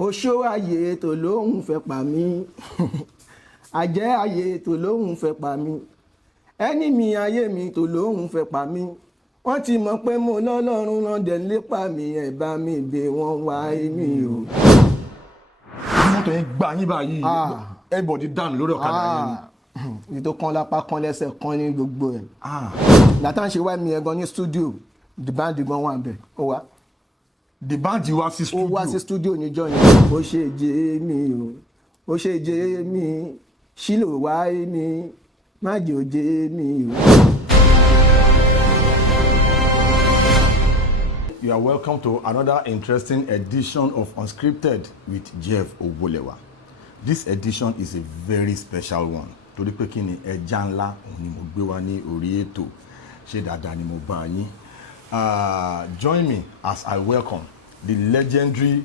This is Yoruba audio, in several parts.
oṣó ayé tó lóhùn fẹ́ pa mí AJAIYI tó lóhùn fẹ́ pa mí ẹni mi ayé mi tó lóhùn fẹ́ pa mí wọ́n ti mọ̀ pé mo lọ́lọ́run náà dẹ̀ lépa mi ẹ̀ bá mi gbé wọn wá èmi o. mọ́tò yẹn gbà yín báyìí everybody dànù lórí ọ̀kadà yẹn ni. ní tó kán lápá kán lẹ́sẹ̀ kán ní gbogbo ẹ̀. nàtà ń ṣe wá mi ẹ̀gan ní studio Dband gan wà bẹ̀ ó wá. Dband wá sí studio. ó wá sí studio níjọ́ yẹn. ó ṣe jẹ́ mi o ó ṣe jẹ́ mi Shilo wá mi má jẹ́ ó jẹ́ mi o. You are welcome to another interesting edition of Unscripted with Jeff Owolewa. This edition is a very special one. Torí pé kí ni ẹja ńlá òun ni mo gbé wá ní orí ètò. Ṣé dáadáa ni mo bá yín. Join me as I welcome the legendary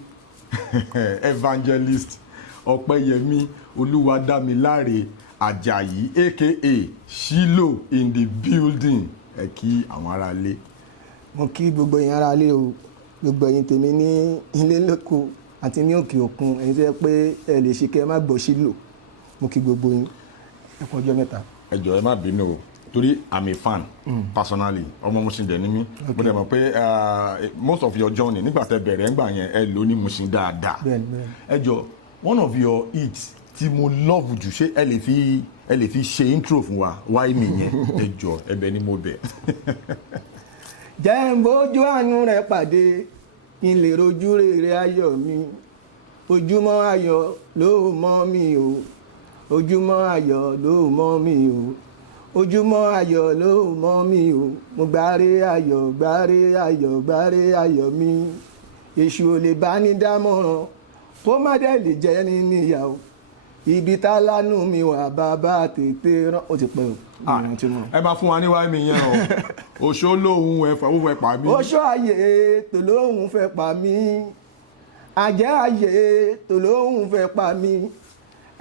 evangelist OPEYEMI OLUWADAMILARE AJAIYI aka Shilo in the building. Ẹ kí àwọn ará ilé. Mo kí gbogbo yín ará ilé o, gbogbo yín tèmi ní ilé lóko àti ní òkè òkun, ẹ̀yin tó yẹ pé ẹ lè ṣe kẹ́ ẹ má gbọ́ Shilo. Mo kí gbogbo yín ẹ kú ọjọ́ mẹ́ta. Ẹ jọ̀ọ́ ẹ má bínú o torí I'm a fan personally ọmọ Mushin dẹ̀ ni mí mo dẹ̀ mọ̀ pé most of your journey nígbà tẹ́ bẹ̀rẹ̀ ńgbà yẹn ẹ lò ní Mushin dáadáa. Ẹ jọ̀ọ́ one of your hits tí mo love jù ṣé ẹ lè fi ṣe intro fún wa why me yẹn ẹ jọ̀ọ́ ẹ̀bẹ̀ ni mo bẹ̀. Jẹ́ n bójú àánú rẹ̀ pàdé kí n lè rojú rere ayọ̀ mi ojúmọ́ ayọ̀ ló mọ́ mi o ojúmọ́ ayọ̀ ló mọ́ mi o ojúmọ́ ayọ̀ ló mọ́ mi o mo gbáre ayọ̀ gbáre ayọ̀ gbáre ayọ̀ mi èṣù ò lè bá ní dámọ̀ràn kó má dẹ̀ lè jẹ́ ní níyàwó ibi tá lánú mi wà bàbá tètè rán ó ti pẹ́ o. ẹ máa fún wa ní wáìmì yẹn o oṣó lóhùn ẹ̀fà ó fẹ́ pa mí. oṣó ayé tó lóhùn fẹ́ pa mí AJAIYI tó lóhùn fẹ́ pa mí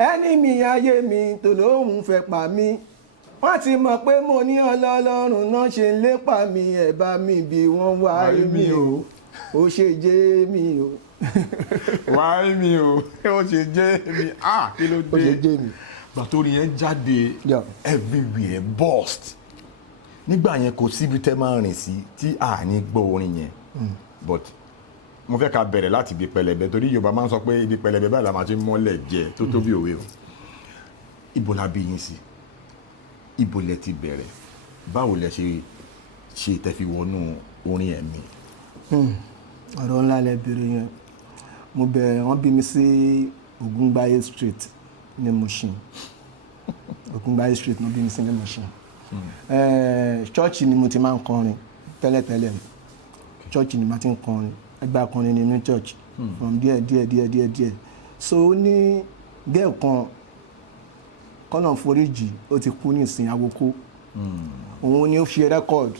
ẹni mi ayé mi tó lóhùn fẹ́ pa mí wọ́n ti mọ̀ pé mo ní ọlọ́run náà ṣe ń lépa mi ẹ̀ bá mi bí wọ́n wá mi o ó ṣe jẹ́ mi o. wáyé mi o ó ṣe jẹ́ mi kí ló dé ó ṣe jẹ́ mi. gbàtórí yẹn jáde everywhere burst nígbà yẹn kò síbi tẹ́ máa rìn sí tí a ní gbọ́ orin yẹn but mo fẹ́ ká bẹ̀rẹ̀ láti ibi pẹlẹbẹ torí Yorùbá máa ń sọ pé ibi pẹlẹbẹ báyìí la máa ti mọ́lẹ̀ jẹ tó tóbi òwe o ibo la bí yín sí ibo lẹ ti bẹ̀rẹ̀ báwo lẹ ṣe tẹ́fi wọnú orin ẹ̀mí. ọ̀rọ̀ ńlá lẹ bèrè yẹn mo bẹ̀rẹ̀ wọ́n bí mi sí Ògúngbáyé street ní Mushin Ògúngbáyé street wọ́n bí mi sí ní Mushin ṣọ́ọ̀ṣì ni mo ti máa ń kọrin tẹ́lẹ̀tẹ́lẹ̀ ṣọ́ọ̀ṣì ni mo ti ń kọrin ẹgbẹ́ akọrin nínú church from díẹ̀ so ní gẹ́ẹ̀ kan kọ́nà foríjì ó ti kú ní ìsìn àwòkó òun ni ó fi rẹ́kọ̀d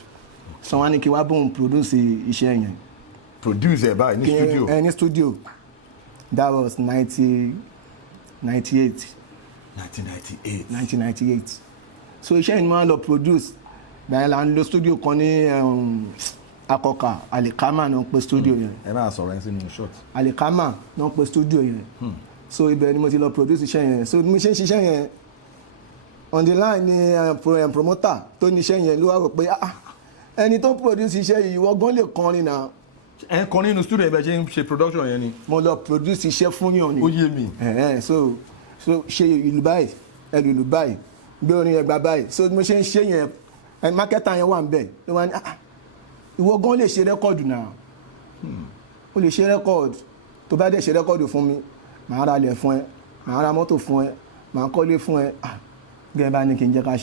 sanwó ní kí wá bóun produce iṣẹ́ yẹn. produce ẹ̀ báyìí ní studio. ní studio that was 1998 so iṣẹ́ yẹn ni wọ́n lọ produce báyìí là ń lo studio kan ní akọkà alikama náà ń pe studio yẹn. ẹ máa sọ̀rọ̀ ẹ sínú short. alikama náà ń pe studio yẹn so ibẹ̀ ni mo ti lọ produce iṣẹ́ yẹn so mo ṣe ń ṣiṣẹ́ yẹn on the line ni promoter tó ní iṣẹ́ yẹn ló wá rò pé ẹni tó produce iṣẹ́ yìí wọ́n gan lè kọrin náà. ẹ kọrin nínú studio ibẹ̀ ṣe ń ṣe production yẹn ni. mo lọ produce iṣẹ́ fún yàn ni. ó yé mi. so ṣe ìlú báyìí ẹlò ìlú báyìí gbé orin ẹgbà báyìí so mo ṣe ń ṣe yẹn ẹni mákẹ́tà yẹn wà ń bẹ̀ ló wá ní ìwọ gan lè ṣe rẹ́kọ̀dù náà o lè ṣe rẹ́kọ̀dù tó bá dẹ̀ ṣe rẹ́kọ̀dù fún mi màá ra ilẹ̀ fún ẹ màá ra mọ́tò fún ẹ màá kọ́lé fún ẹ gẹ́gẹ́ bá ní kí n jẹ́ ká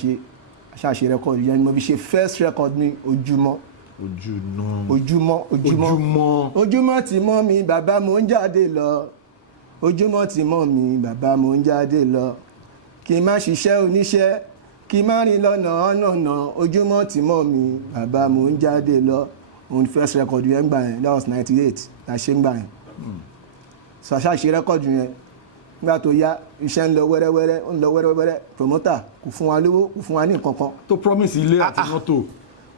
ṣe rẹ́kọ̀dù yẹn ni mo fi ṣe first record ní ojúmọ́ tí mọ́ mi bàbá mo ń jáde lọ ojúmọ́ tí mọ́ mi bàbá mo ń jáde lọ kí n má ṣiṣẹ́ oníṣẹ́ kí n má rìn lọ́nà ọ̀nà ojúmọ́ tí mọ́ mi bàbá mo ń jáde lọ òun first record yẹn gbà yẹn that was 98 la ṣe ń gbà yẹn so àṣà ṣe record yẹn nígbà tó yá iṣẹ́ ń lọ wẹ́rẹ́wẹ́rẹ́ promoter kò fún wa lówó kò fún wa ní nǹkan kan. tó promise ilé àti mọ́tò.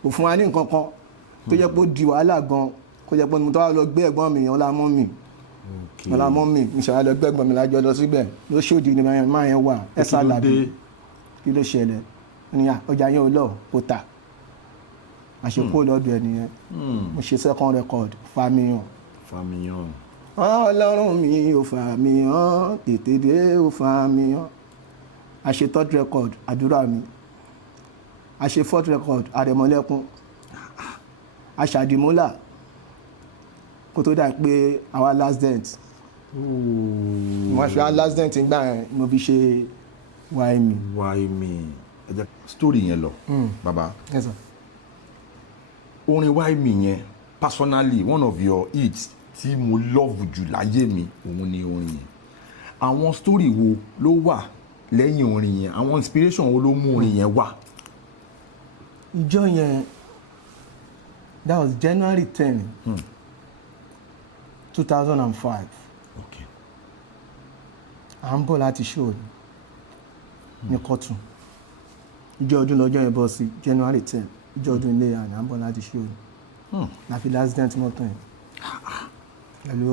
kò fún wa ní nǹkan kan tó jẹ́ pé ó di wàhálà gan kó jẹ́ pé mo tó wá lọ gbé ẹ̀gbọ́n mi yẹn ọlámọ́ mi mọ̀lá mọ́ mi ìṣàlẹ̀ lọ gbẹ́gbọ̀n mi lájọ lọ síbẹ̀ ló ṣòdì ní máa yẹn wà ẹ̀sà làbí kí ló ṣẹlẹ̀ ní ọjà yẹn ò lọ kó tà àṣekó lọ́dọ̀ ẹ̀ nìyẹn mo ṣe second record Fàmíyàn Ọlọ́run mi ò Fàmíyàn tètè dé ò Fàmíyàn a ṣe third record Àdúrà mi a ṣe fourth record Àrẹ̀mọ́lẹ́kún a ṣàdìmúlà kó tó dà pé àwa last dent wọ́n ṣe last dent ń gbà yẹn mo fi ṣe OPEYEMI ẹ jẹ́ story yẹn lọ bàbá yes sir. orin OPEYEMI yẹn personally one of your hits tí mo love jù láyé mi òun ni orin yẹn àwọn story wo ló wà lẹ́yìn orin yẹn àwọn inspiration wo ló mú orin yẹn wá. ìjọ yẹn that was January 10 2005 okay. à ń bọ̀ láti show ní Kọ́tún ìjọ ọdún lọ́jọ́ yẹn bọ́ sí January 10 ìjọ ọdún ilé à ń bọ̀ láti show láfi l'accident mọ́tò yẹn pẹ̀lú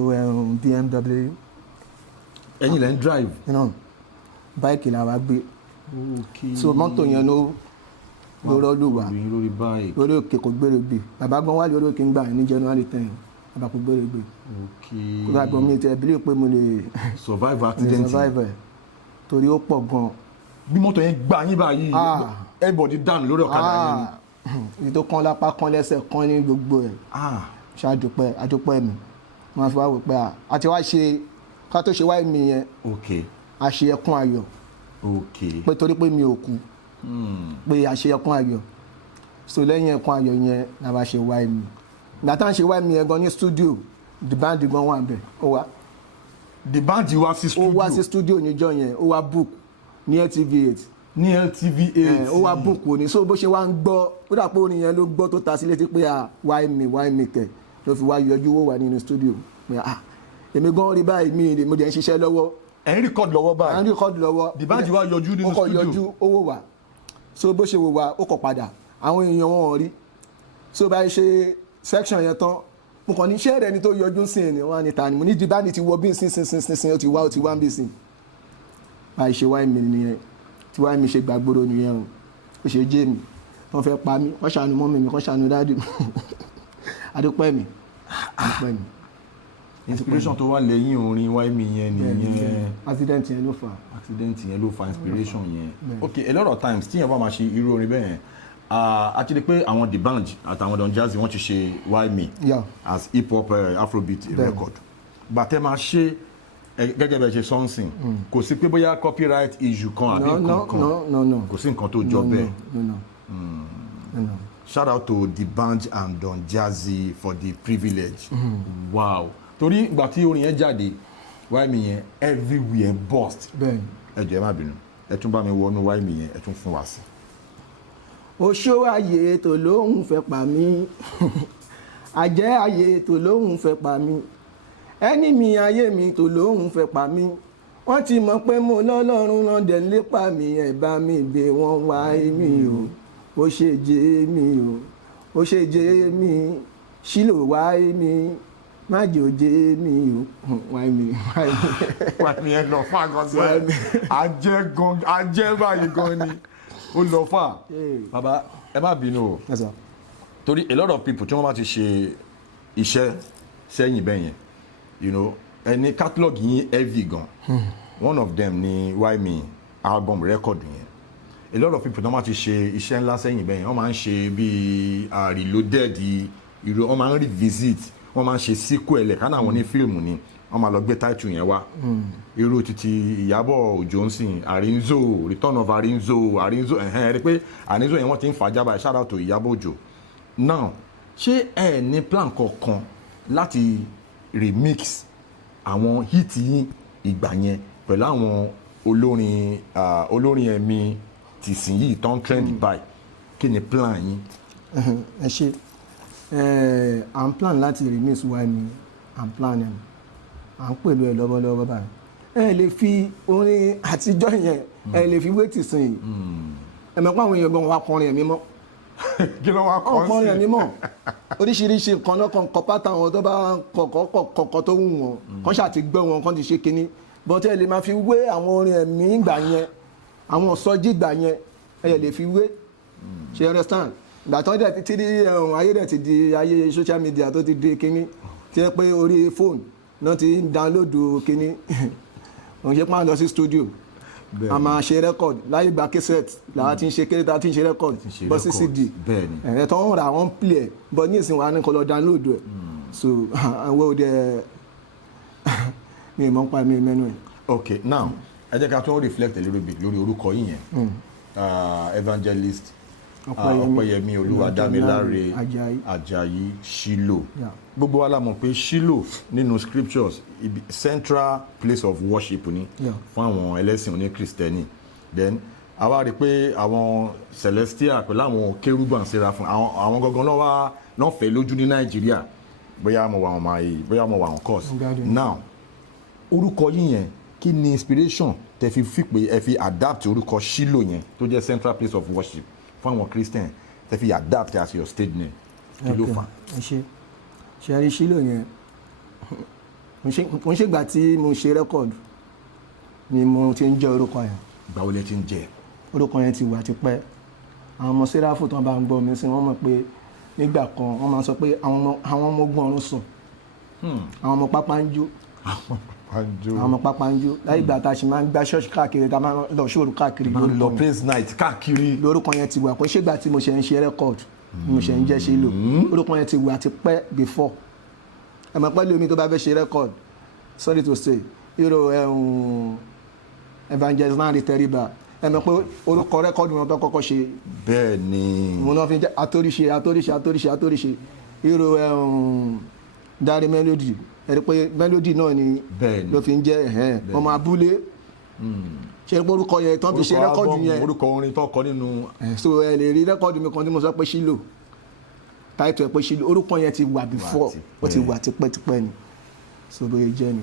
BMW ẹ̀yin lẹ́ ń drive báìkì làwa gbé so mọ́tò yẹn ló rọ́ọ̀lù wá lórí òkè kò gbére gbé bàbá gan wà lórí òkè ń gbà ní January 10 bàbá kò gbére gbé kó bá gbọ́n mi tẹ̀ bílẹ̀ pé mo lè survive accident torí ó pọ̀ gan. bí mọ́tò yẹn gbà yín báyìí everybody down lórí ọ̀kadà yẹn ni. èyí tó kán lápá kán lẹ́sẹ̀ kán ní gbogbo ẹ̀ ṣáàdùpẹ́ mi wọ́n fi wá wò pé àti wá ṣe ká tó ṣe OPEYEMI yẹn a ṣe ẹkún ayọ̀ pé torí pé mi ò kú pé a ṣe ẹkún ayọ̀ so lẹ́yìn ẹkún ayọ̀ yẹn la bá ṣe OPEYEMI ìgbà tá à ń ṣe OPEYEMI yẹn gan ní studio Dband gan wà bẹ̀ ó wá. Dband wá sí studio. ó wá sí studio níjọ́ yẹn ó wá book ní LTV8. ní LTV8. ó wá book òní so bó ṣe wá ń gbọ́ ó dà pé orin yẹn ló gbọ́ tó ta sí létí pé OPEYEMI kẹ̀ ló fi wá yọjú ó wà nínú studio pé èmi gan rí báyìí mo jẹ́ ń ṣiṣẹ́ lọ́wọ́. ẹ̀ ń record lọ́wọ́ báyìí. à ń record lọ́wọ́. Dband wá yọjú nínú studio. ó kọ yọjú ó wò wá so bó ṣe wò wá ó kọ padà àwọn èèyàn wọn ò rí so báyìí ṣe section yẹn tán mo kàn ní iṣẹ́ rẹ̀ ni tó yọjú sí ẹni wọn ni ta ni mo ní Dband ti wọ bí sin ó ti wá ń bí sin báyìí ṣe OPEYEMI nìyẹn tí OPEYEMI ṣe gbàgbóró nìyẹn o ó ṣe jẹ́ mi wọ́n fẹ́ pa mí wọ́n ṣàánú mọ́mì mi wọ́n ṣàánú dáàdì mi adúpẹ́ mi. inspiration tó wà lẹ́yìn orin OPEYEMI yẹn nìyẹn. accident yẹn ló fa inspiration yẹn. okay a lot of times tíyẹn bá máa ṣe irú orin bẹ́ẹ̀ yẹn a ti rí pé àwọn Dband àtàwọn Don Jazzy wọ́n ti ṣe OPEYEMI as hip hop afrobeat record bàtẹ́ máa ṣe gẹ́gẹ́ bẹ́ẹ̀ ṣe sọ́nsìn kò sí pé bóyá copyright issue kan àbí nǹkan kan kò sí nǹkan tó jọ bẹ́ẹ̀. Shout out to Dband and Don Jazzy for the privilege. Wow. Torí ìgbà tí orin yẹn jáde OPEYEMI yẹn everywhere burst. ẹ jọ̀ọ́ ẹ má bínú ẹ tún bá mi wọnú OPEYEMI yẹn ẹ tún fún wa sí. oṣó ayé tó lóhùn fẹ́ pa mí àjẹ́ ayé tó lóhùn fẹ́ pa mí ẹni mi ayé mi tó lóhùn fẹ́ pa mí wọ́n ti mọ̀ pé mo lọ́lọ́run náà dẹ̀ ń lépa mi ẹ̀ bá mi gbé wọn OPEYEMI o ó ṣe jẹ́ mi o ó ṣe jẹ́ mi Shilo OPEYEMI má jẹ́ ó jẹ́ mi o OPEYEMI ẹ lọ fà gan sẹ ajẹ́ báyìí gan ni ó lọ fà. bàbá ẹ má bínú o torí a lot of people tí wọ́n bá ti ṣe iṣẹ́ sẹ́yìn bẹ́ẹ̀ yẹn ẹni catalog yín heavy gan one of them ni OPEYEMI album record yẹn a lot of people tó máa ti ṣe iṣẹ́ ńlá sẹ́yìn bẹ́yìn wọ́n máa ń ṣe bíi reloaded wọ́n máa ń revisit wọ́n máa ń ṣe sequel kánà àwọn ní fíìmù ni wọ́n máa lọ gbé title yẹn wá irú títí Ìyábọ̀ Òjó ń sìn Arinzo Return of Arinzo rí pé Arinzo yẹn wọ́n ti ń fàájà báyìí shout out to Ìyábọ̀ Òjó now ṣé ẹ ní plan kankan láti remix àwọn hit yín ìgbà yẹn pẹ̀lú àwọn olórin ẹ̀mí tìsín yìí tán trend báyìí kí ni plan yín. ẹ ṣe à ń plan láti remix OPEYEMI à ń plan ẹ̀ à ń pẹ̀lú ẹ̀ lọ́wọ́lọ́wọ́ báyìí ẹ lè fi orin àtijọ́ yẹn ẹ lè fi wé tìsín yìí ẹ mọ̀ pé àwọn èèyàn gan wa kọrin ẹ̀mí mọ́ kí ló wá kọ́ sí. ọkàn rẹ̀ mímọ́ oríṣiríṣi nǹkan náà kan kọ́ pátá wọn tó bá kọ̀ọ̀kan tó wù wọn kàn ṣáà ti gbọ́ wọn kàn ti ṣe kinní but ẹ lè máa fi wé àwọn orin ẹ̀mí ìgbà yẹn àwọn ọ̀sọ́jí ìgbà yẹn ẹ lè fi wé ṣe understand ìgbà tó dẹ̀ ti di ayé dẹ̀ ti di ayé social media tó ti di kinní tí ẹ pé orí fóònù náà ti ń download kinní òun ṣe pàà lọ sí studio a máa ṣe record láyé gba cassette làwọn ti ń ṣe kéré tá a ti ń ṣe record bọ́ sí cd ẹ̀ tó ń ra wọ́n play ẹ̀ bọ́ ní ìsìn wa ní kọ́ lọ download ẹ̀ so àwọn òde mi ì mọ̀ ń pa mi mẹ́nu ẹ̀. ok now ẹ jẹ́ ká tún reflect a little bit lórí orúkọ yìí yẹn evangelist Ọpẹ́yẹmí Olúwadámiláre Àjàyí Shilo gbogbo wa la mọ̀ pé Shilo nínú scriptures central place of worship ni fún àwọn ẹlẹ́sìn oní kristẹni then a wá rí i pé àwọn celestial pẹ̀lú àwọn kérúbù and seraphim àwọn gangan náà wá náà fẹ́ lójú ní Nàìjíríà bóyá mo wà wọn máa yìí bóyá mo wà wọn course now orúkọ yìí yẹn kí ni inspiration tẹ fi pé ẹ fi adapt orúkọ Shilo yẹn tó jẹ́ central place of worship fún àwọn christian tẹ fi adapt as your stage name kí ló fà. ṣe rí Shilo yẹn mo ṣe gbà tí mo ṣe rẹ́kọ̀dù ni mo ti ń jẹ́ orúkọ yẹn. ìgbà wo lẹ ti ń jẹ́. orúkọ yẹn ti wà tipẹ́ àwọn ọmọ sẹ́ráfù tó bá ń gbọ́ mi sí wọ́n mọ̀ pé nígbà kan wọ́n máa sọ pé àwọn ọmọ ogun ọ̀run sùn àwọn ọmọ pápá ń jó àwọn ọmọ pápá ń jó láyé ìgbà tá a ṣe máa ń gbá ṣọ́ọ̀ṣì káàkiri tá a máa lọ ṣòro káàkiri lọ praise night káàkiri lórúkọ yẹn ti wà kó ṣégbà tí mo ṣe ń ṣe rẹ́kọ̀dù mo ṣe ń jẹ́ Shilo orúkọ yẹn ti wà tipẹ́ before ẹ mọ̀ pẹ́ lómi tó bá fẹ́ ṣe rẹ́kọ̀dù sorry to say hero evangelist náà rí tẹríba ẹ mọ̀ pé orúkọ rẹ́kọ̀dù wọn tó kọ́kọ́ ṣe. bẹ́ẹ̀ ni. mo náà fi jẹ́ atóríṣe hero dárí melody ẹ̀rí pé melody náà ni ló fi ń jẹ́ ọmọ abúlé ṣe pé orúkọ yẹn tán fi ṣe rẹ́kọ̀dù yẹn. orúkọ orin tó kọ nínú. so ẹ lè rí rẹ́kọ̀dù mi kan tí mo sọ pé Shilo táìtù ẹ pé Shilo orúkọ yẹn ti wà before ó ti wà tipẹ́tipẹ́ ni so bóyá jẹ́ ni.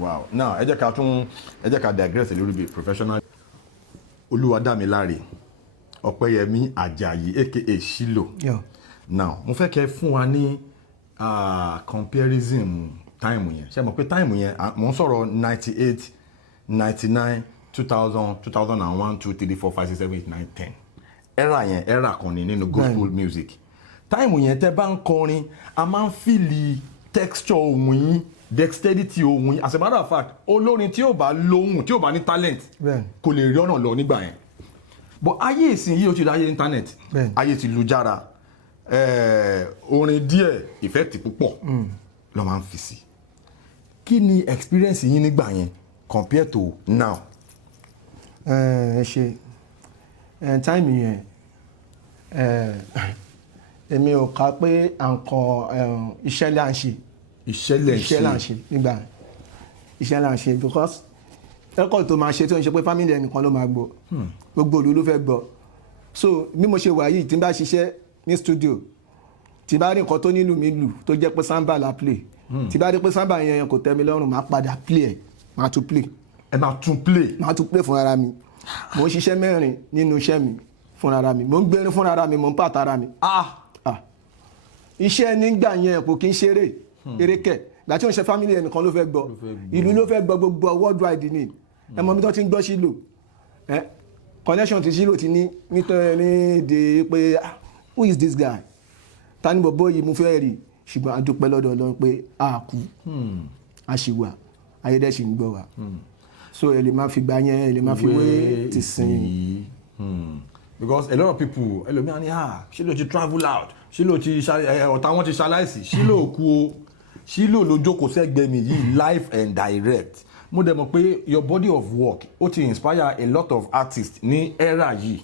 wow now ẹ jẹ́ ká digress a little bit professional. Olúwadámiláre Ọpẹ́yẹmí Àjàyí aka Shilo. now mo fẹ́ kẹ́ fún wa ní comparison time yẹn ṣe mọ̀ pé time yẹn mo ń sọ̀rọ̀ 98 99 2000 2001 2 3 4 5 6 7 8 9 10 era yẹn era kan ní nínú gospel music time yẹn tẹ́ bá ń kọrin a máa ń fìlì texture ohun yín dexterity ohun yín as a matter of fact olórin tí ò bá lóhùn tí ò bá ní talent kò lè rí ọ̀nà lọ nígbà yẹn but ayé ìsìn yìí ó ti di ayé internet ayé ti lu jára orin díẹ̀ effect púpọ̀ ló máa ń fi sí kí ni experience yín nígbà yẹn compared to now. ẹ ṣe time yẹn èmi ò kà pé à ń kọ iṣẹ́ là ń ṣe nígbà iṣẹ́ là ń ṣe because record tó máa ṣe tí ó ń ṣe pé family ẹnìkan ló máa gbọ́ gbogbo olú ló fẹ́ gbọ́ so bí mo ṣe wà yìí tí n bá ṣiṣẹ́ ní studio tí bá rí nǹkan tó nílùú mi lù tó jẹ́ pé samba la play tí bá rí pé samba yẹn kò tẹ́ mi lọ́rùn máa padà play ẹ̀ máa tún play. ẹ máa tún play. máa tún play fúnra mi mo ń ṣiṣẹ́ mẹ́rin nínú iṣẹ́ mi fúnra mi mo ń gbérin fúnra mi mo ń pàtà ara mi. iṣẹ́ nígbà yẹn kò kí ń ṣeré eré kẹ̀ gbà tí wọ́n ṣe family ẹnìkan ló fẹ́ gbọ́ ìlú ló fẹ́ gbọ́ gbogbo worldwide ni ẹ mọ mi tó ti ń gbọ́ Shilo connection ti Shilo ti ní nítorí de pé who is this guy tani bọ̀bọ̀ yìí mo fẹ́ rí ṣùgbọ́n a dúpẹ́ lọ́dọ̀ Ọlọ́run pé a kú a ṣì wà ayédèṣì ń gbọ́ wa so ẹ lè máa fi gbà yẹn ẹ lè máa fi wé ti sìn. because a lot of people ẹlòmíràn ní Shilo ti travel out Shilo ti ọ̀tá wọn ti ṣaláìsí Shilo kú o Shilo ló jókòó sẹ́gbẹ̀ẹ́ mi yìí live and direct mo dẹ̀ mọ̀ pé your body of work ó ti inspire a lot of artists ní era yìí.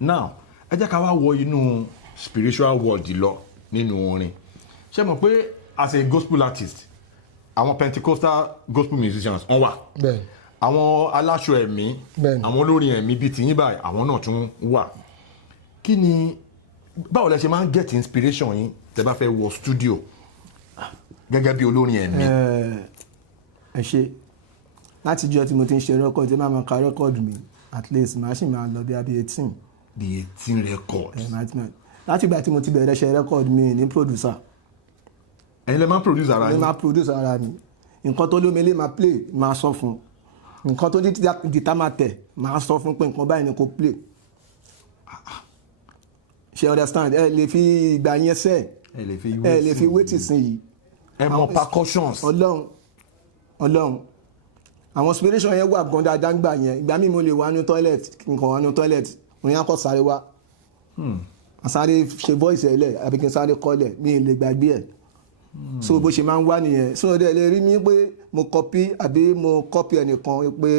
now ẹ jẹ́ ká wá wọ inú spiritual world lọ nínú orin ṣé mọ̀ pé as a gospel artist àwọn Pentecostal gospel musicians wọ́n wà àwọn aláṣọ ẹ̀mí àwọn olórin ẹ̀mí bíi tìyín báyìí àwọn náà tún wà kí ni báwo lẹ ṣe máa ń get inspiration yín tẹ́ bá fẹ́ wọ studio gẹ́gẹ́ bí olórin ẹ̀mí. ẹ ṣe láti jọ tí mo ti ń ṣe rẹ́kọ̀dù tí máa ka rẹ́kọ̀dù mi at least màá sì máa lọ bí abí 18 the 18 records. láti ìgbà tí mo ti bẹ̀rẹ̀ ṣe record mi ní producer. ẹ̀yin lè máa produce ara yín. mi máa produce ara mi nǹkan tó lómi lè máa play máa sọ fún nǹkan tó dìtà máa tẹ̀ máa sọ fún pé nǹkan báyìí ni kò play. ṣe understand ẹ lè fi ìgbà yẹn sẹ́ ẹ lè fi wéètì sí yìí. ẹ mọ percussions. ọlọ́run àwọn inspiration yẹn wà gan dáadáa gbà yẹn ìgbà míì mo lè wà ní toilet nǹkan wà ní toilet òun yẹn kọ́ sáré wá àsáré ṣe voice ẹ̀ lẹ̀ àbí kí n sáré kọ́lẹ̀ mi ì lè gbàgbé ẹ̀ so bó ṣe máa ń wá nìyẹn so ọdẹ lè rí mi pé mo copy àbí mo copy ẹnìkan pé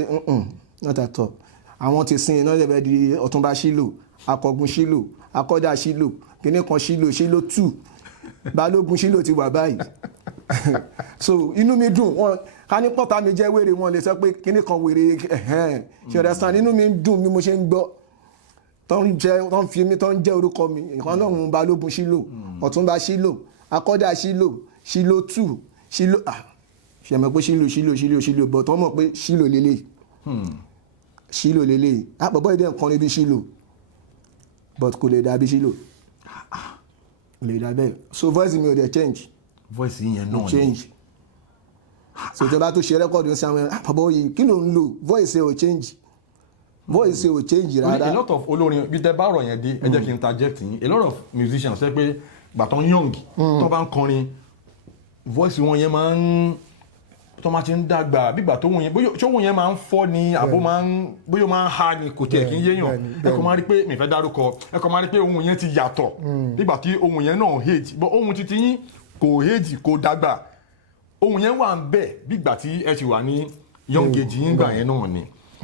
not at all àwọn ti sin iná lẹ́bẹ̀ẹ́ di ọ̀túnba Shilo akọgun Shilo akọ́dà Shilo kíní kan Shilo 2 balógun Shilo ti wà báyìí so inú mi dùn wọn ká ní pọ́tà mi jẹ́ wèrè wọn lè sọ pé kíní kan wèrè ṣe understand inú mi dùn bí mo ṣe ń gbọ́ tó ń fi mi tó ń jẹ́ orúkọ mi nǹkan náà ń balógun Shilo ọ̀túnba Shilo akọ́dà Shilo 2 Shilo ṣe mọ̀ pé Shilo but wọ́n mọ̀ pé Shilo lélẹ̀ Shilo lélẹ̀ àpapọ̀ ìdí nǹkan níbi Shilo but kò lè dàbí Shilo kò lè dàbẹ́ so voice mi ò dẹ̀ change voice yẹn náà change so tó bá tó ṣe rẹ́kọ̀dù ń sàwọn àpapọ̀ yìí kí ló ń lò voice ò change voice ò change rárá. a lot of olórin bí tẹ bá ọ̀rọ̀ yẹn dé ẹ jẹ́ kí n interject yín a lot of musicians ṣe pé gbàtàn young tó bá ń kọrin voice wọn yẹn máa ń tó máa ti ń dàgbà bígbà tó wọn yẹn bóyá ṣé wọn yẹn máa ń fọ́ ni àbó máa ń bóyá máa ń ha ni kò tiẹ̀ kí n yéèyàn ẹ kò máa rí pé mi fẹ́ dárúkọ ẹ kò máa rí pé ohun yẹn ti yàtọ̀ bígbà tí ohun yẹn náà hate but ohun titi yín kò hate kò dàgbà ohun yẹn wà ń bẹ̀ bígbà tí ẹ ti wà ní young age yín gbà yẹn náà ni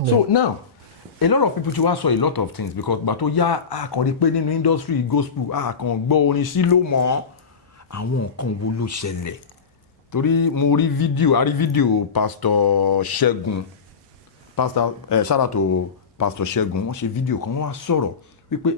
so now a lot of people ti wá sọ a lot of things because gbà tó yá àkànrí pé nínú industry gospel àkàn gbọ́ orin Shilo mọ́ àwọn nǹkan wo ló ṣẹlẹ̀ torí mo rí fídíò pastor Ṣẹ́gun shout out to pastor Ṣẹ́gun wọ́n ṣe fídíò kan wọ́n wá sọ̀rọ̀ wípé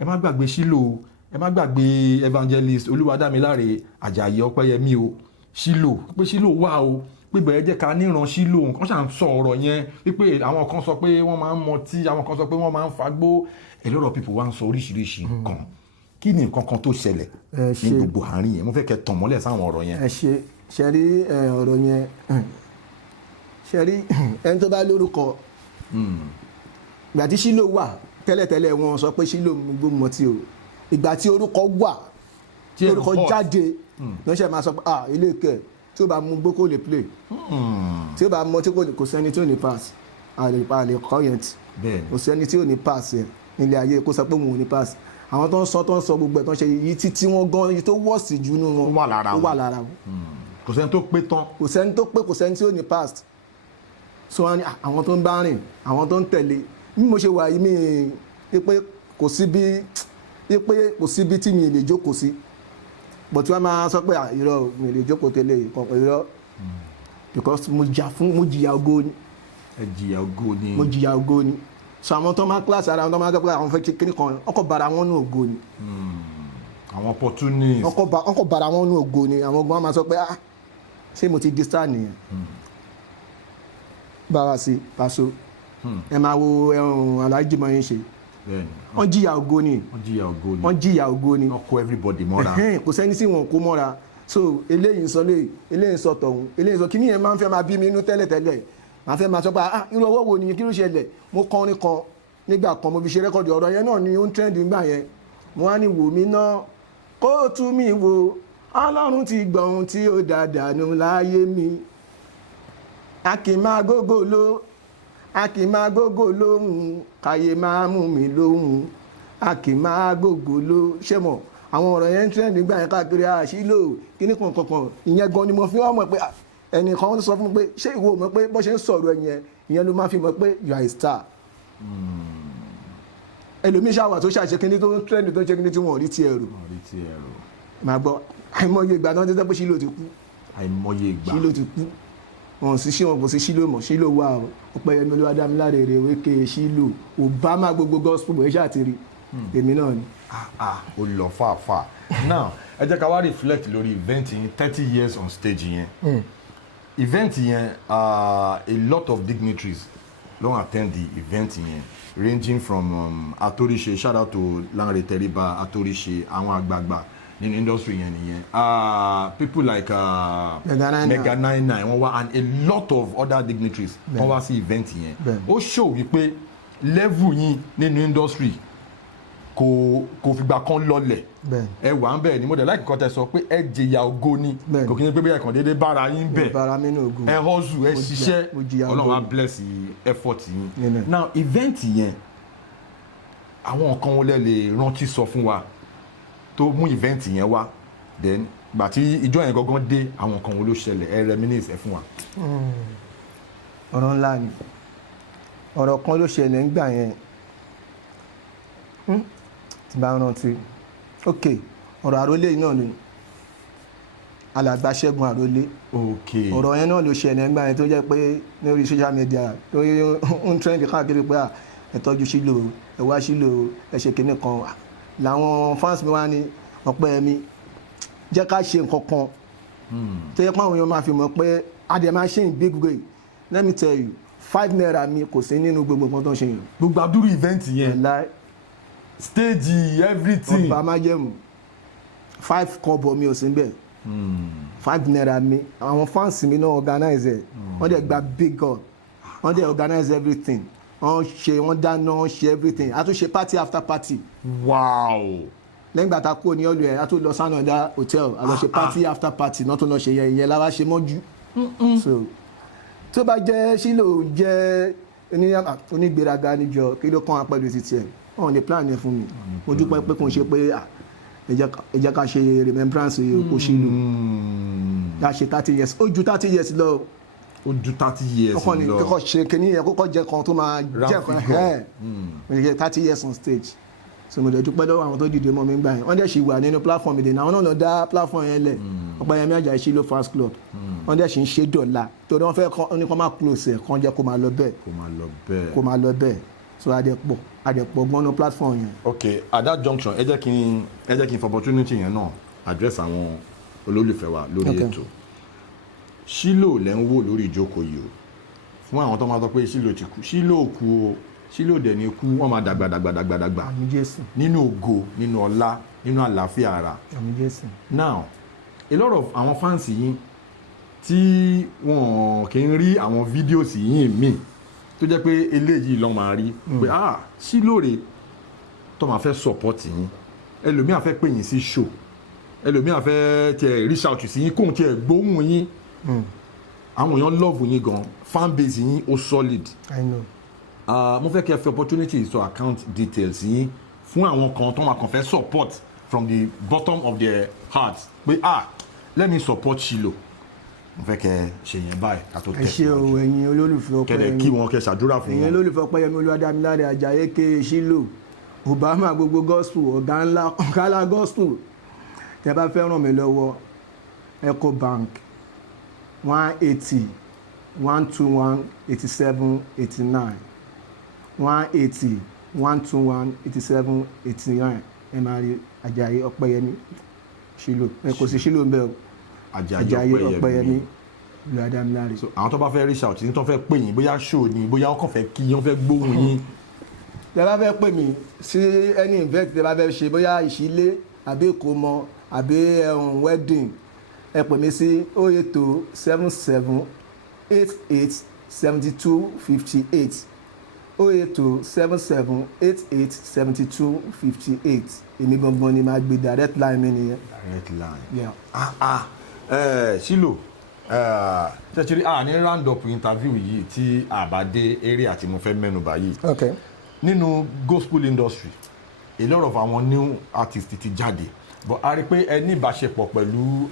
ẹ má gbàgbé Shilo ẹ má gbàgbé evangelist Olúwadámiláre Àjàyí Ọpẹ́yẹmí o Shilo pé Shilo wà o pé bẹ̀rẹ̀ jẹ́ ká níran Shilo wọ́n ṣà ń sọ ọ̀rọ̀ yẹn wípé àwọn kan sọ pé wọ́n máa ń mọtí àwọn kan sọ pé wọ́n máa ń fagbó a lot of people wá ń sọ oríṣiríṣi nǹkan kí ni nǹkan kan tó ṣẹlẹ̀ ní gbogbo àárín yẹn mo fẹ́ kẹ́ tàn mọ́lẹ̀ sáwọn ọ̀rọ̀ yẹn. ẹ ṣe rí ọ̀rọ̀ yẹn ṣe rí ẹni tó bá lórúkọ ìgbà tí Shilo wà tẹ́lẹ̀tẹ́lẹ̀ wọn sọ pé Shilo gbogbo mọtí o ìgbà tí orúkọ wà tí orúkọ jáde ló ṣe máa sọ pé ilé ìkẹ́ tí ó bá mú gbó kó lè play tí ó bá mọ tí kò sẹ́ni tí ò ní pass àlè kọ́ yẹn tì kò sẹ́ni tí ò ní pass yẹn nílé ayé kó sọ pé òun ò ní pass àwọn tó ń sọ gbogbo ẹ̀ tó ń ṣe yìí títí wọ́n gan yìí tó wọ́ọ̀sì jù nínú wọn ó wà lára wọn. kò sẹ́ni tó pé tán. kò sẹ́ni tó pé kò sẹ́ni tí ò ní pass so wọn ni àwọn tó ń bá rìn àwọn tó ń tẹ̀lé bí mo ṣe wà yìí mi pé kò síbi tí mi lè jókòó sí but wọ́n máa sọ pé irọ́ mi lè jókòó tẹ́lẹ̀ ìkọ̀kọ̀ irọ́ because mo jìyà ògo ni. ẹ jìyà ògo ni. mo jìyà ògo ni so àwọn tó máa kíláàsì ara wọn tó máa sọ pé àwọn fẹ́ kékeré kan ọkọ̀ bara wọn ní ògo ni. àwọn opportunities. ọkọ̀ bara wọn ní ògo ni àwọn ọgbọ́n máa sọ pé ṣé mo ti di star nìyẹn. báwa sí Paso ẹ máa wo Alhaji mọ̀ yín ṣe wọ́n jìyà ògo ni wọ́n jìyà ògo ni wọ́n kó everybody mọ́ra kò sẹ́ni tí wọ́n kó mọ́ra so eléyìí sọ lé eléyìí sọ tọ̀hún eléyìí sọ kí ni yẹn máa ń fẹ́ máa bí mi inú tẹ́lẹ̀tẹ́lẹ̀ máa fẹ́ máa sọ pé irú ọwọ́ wo ni kí ló ṣẹlẹ̀ mo kọrin kan nígbà kan mo fi ṣe rẹ́kọ̀dì ọ̀rọ̀ yẹn náà ni ó ń trend nígbà yẹn mo wá ní wò mí náà kó tú mi wò Ọlọ́run ti gbọ́ ohun tí ó dáadáa nù láyé mi a kì í máa gógó ló a kì í máa gógó lóhùn káyé máa mú mi lóhùn a kì í máa gógó ló ṣé mọ̀ àwọn ọ̀rọ̀ yẹn ń trend nígbà yẹn káàkiri Shilo kíní kankan ìyẹn gan ni mo fi wá mọ̀ pé ẹnìkan sọ fún mi pé ṣé ìwọ mọ̀ pé bó ṣe ń sọ̀rọ̀ ẹ̀yẹn ìyẹn ló máa fi mọ̀ pé you are a star ẹlòmíì ṣàwà tó ṣàṣe kíní tó ń trend tó ń ṣe kíní tí wọ́n rí tiẹ̀ rò máa gbọ́ àìmọye ìgbà náà tẹ́tẹ́ pé Shilo ti kú àìmọye ìgbà Shilo ti kú wọn sì wọn kò sí Shilo mọ́ Shilo wà Ọpẹ́yẹmí Olúwadámiláre rè wékè Shilo Obama gbogbo gospel bọ̀ ẹ ṣáà ti rí èmi náà ni. ó lọ fàáfàá now ẹ jẹ́ ká wá reflect lórí event yẹn 30 years on stage yẹn event yẹn a lot of dignitaries ló attend the event yẹn ranging from Atorise, shout out to Lanre Teriba Atorise, àwọn àgbààgbà in industry yẹn nìyẹn people like Mega 99 wọ́n wá and a lot of other dignitaries wọ́n wá sí event yẹn ó show wípé level yín nínú industry kò fìgbà kan lọlẹ̀ ẹ wà ń bẹ̀ ni mo dẹ̀ láì kọ́ tẹ sọ pé ẹ jìyà ògo ni kò kí n pé bí ẹ̀kan déédéé bára yín bẹ̀ ẹ hustle ẹ ṣiṣẹ́ Ọlọ́run á bless effort yín now event yẹn àwọn nǹkan wọlé lè rántí sọ fún wa tó mú event yẹn wá then gbà tí ìjọ yẹn gangan dé àwọn nǹkan wo ló ṣẹlẹ̀ ẹ reminisce ẹ fún wa. ọ̀rọ̀ ńlá ni ọ̀rọ̀ kan ló ṣẹlẹ̀ ńgbà yẹn tí bá rántí ok ọ̀rọ̀ àrólé náà ni alàgbà Ṣẹ́gun Àrólé ọ̀rọ̀ yẹn náà ló ṣẹlẹ̀ ńgbà yẹn tó jẹ́ pé lórí social media tó ń trend káàkiri pé ẹ tọ́jú Shilo ẹ wá Shilo ẹ ṣe kinní kan làwọn fans mi wá ní OPEYEMI jẹ́ ká ṣe nǹkan kan tó yẹ pé àwọn èèyàn máa fi mọ̀ pé adé máa ṣe in big way let me tell you 5 naira mi kò sí nínú gbogbo nǹkan tó ń ṣe yẹn. gbogbo àdúrú event yẹn stage everything ọba májẹ̀mú 5 kọ́bọ̀ mi ò sí bẹ́ẹ̀ 5 naira mi àwọn fans mi náà organize ẹ̀ wọ́n dẹ̀ gba big god wọ́n dẹ̀ organize everything wọ́n dáná wọ́n ṣe everything a tún ṣe party after party. wow. lẹ́yìn gbàtà kúrò ní ọ̀lù ẹ̀ a tún lọ sánàdá hotel a lọ ṣe party after party náà tún lọ ṣe yẹn ìyẹn lára ṣe mọ́jú. so tó bá jẹ́ Shilo jẹ́ onígbéraga níjọ kí ló kàn án pẹ̀lú títí ẹ̀ wọ́n lè plan yẹn fún mi mo dúpẹ́ pé kò ń ṣe pé ẹ jẹ́ ká ṣe remembrance kò Shilo ká ṣe 30 years ó ju 30 years lọ. ó ju 30 years lọ. ọkàn ní kókó ṣe kínní yẹn kókó jẹ kan tó máa jẹ kan mo ṣe 30 years on stage so mo dẹ̀ dúpẹ́ lọ́wọ́ àwọn tó dìde mọ́ mi gbà yẹn wọ́n dẹ̀ ṣì wà nínú platform ìdènà àwọn náà lọ dá platform yẹn lẹ̀ OPEYEMI AJAIYI Shilo fans club wọ́n dẹ̀ ṣì ń ṣe dọ̀la torí wọ́n fẹ́ ní kó máa close ẹ̀ kán jẹ́ kó máa lọ bẹ́ẹ̀ kó máa lọ bẹ́ẹ̀ so adẹ̀pọ̀ gbọ́nú platform yẹn. ok at that junction ẹ jẹ́ kí n for opportunity yẹn náà address àwọn olólùfẹ́ wa lórí ètò Shilo lẹ́ ń wò lórí ìjókòó yìí o fún àwọn tó máa sọ pé Shilo ti kú Shilo kú o Shilo dẹ̀ ní kú wọ́n máa dàgbà nínú ògo nínú ọlá nínú àlàáfíà ara. now a lot of àwọn fans yìí tí wọn kì í rí àwọn videos yìí míì tó jẹ́ pé eléyìí lọ́ọ́ máa rí pé Shilo rè tó máa fẹ́ support yín ẹlòmíà fẹ́ pè yín sí show ẹlòmíà fẹ́ tiẹ̀ reach out sí yín kóhun tiẹ̀ gbóhùn yín àwọn èèyàn love yín gan fan base yín ó solid. I know. mo fẹ́ kí ẹ fi opportunity to account details yín fún àwọn kan tó máa kàn fẹ́ support from the bottom of their heart pé let me support Shilo mo fẹ́ kẹ́ ṣe yẹn báyìí ká tó tẹ̀. ẹ ṣé o ẹ̀yin olólùfẹ́ OPEYEMI kẹ́lẹ̀ kí wọn kẹ́ ṣàdúrà fún wọn. ẹ̀yin olólùfẹ́ OPEYEMI OLUWADAMILARE AJAIYI aka Shilo Obama gbogbo gospel ọ̀gá ńlá gospel tẹ́ bá fẹ́ ràn mí lọ́wọ́ Ecobank 180 121 87 89 180 121 87 89 ẹ máa rí AJAIYI OPEYEMI Shilo ẹ kò sí Shilo ń bẹ o AJAIYI OPEYEMI OLUWADAMILARE. so àwọn tó bá fẹ́ reach out ní tó fẹ́ pè yín bóyá show ni bóyá wọ́n kàn fẹ́ kí wọ́n fẹ́ gbóhùn yín. tẹ́ bá fẹ́ pè mí sí any event tẹ́ bá fẹ́ ṣe bóyá ìṣílé àbí ìkómọ àbí wedding ẹ pè mí sí 080 77 88 72 58 080 77 88 72 58 èmi gangan ni máa gbé direct line mi nìyẹn. direct line. Yeah. Shilo tẹ́tìrí ní round up interview yìí tí àbádé area tí mo fẹ́ mẹ́nu báyìí. Okay. nínú gospel industry a lot of àwọn new artists ti jáde but a rí pé ẹ ní ìbáṣepọ̀ pẹ̀lú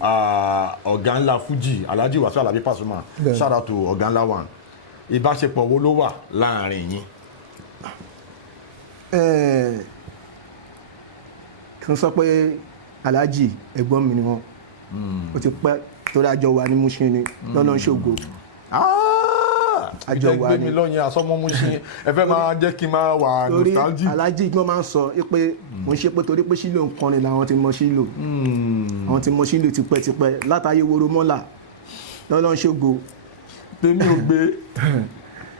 ọ̀gá ńlá Fuji Alhaji Wasiu Alabi Pasuma shout out to ọ̀gá ńlá one ìbáṣepọ̀ wo ló wà láàrin yín. kí n sọ pé Alhaji ẹ̀gbọ́n mi ni wọ́n ó ti pẹ́ torí àjọ wa ní Mushin ni lọ́nà ṣògo. àjọ wa ni lọ́yìn àsọmọ́ Mushin ẹ fẹ́ máa jẹ́ kí n máa wà nostalgic. torí Alhaji gbọ́n máa ń sọ pé mo ń ṣe pé torí pé Shilo ń kọrin làwọn ti mọ Shilo àwọn ti mọ Shilo tipẹ́tipẹ́ látàyè woro mọ́là lọ́nà ṣògo. tèmi ò gbé.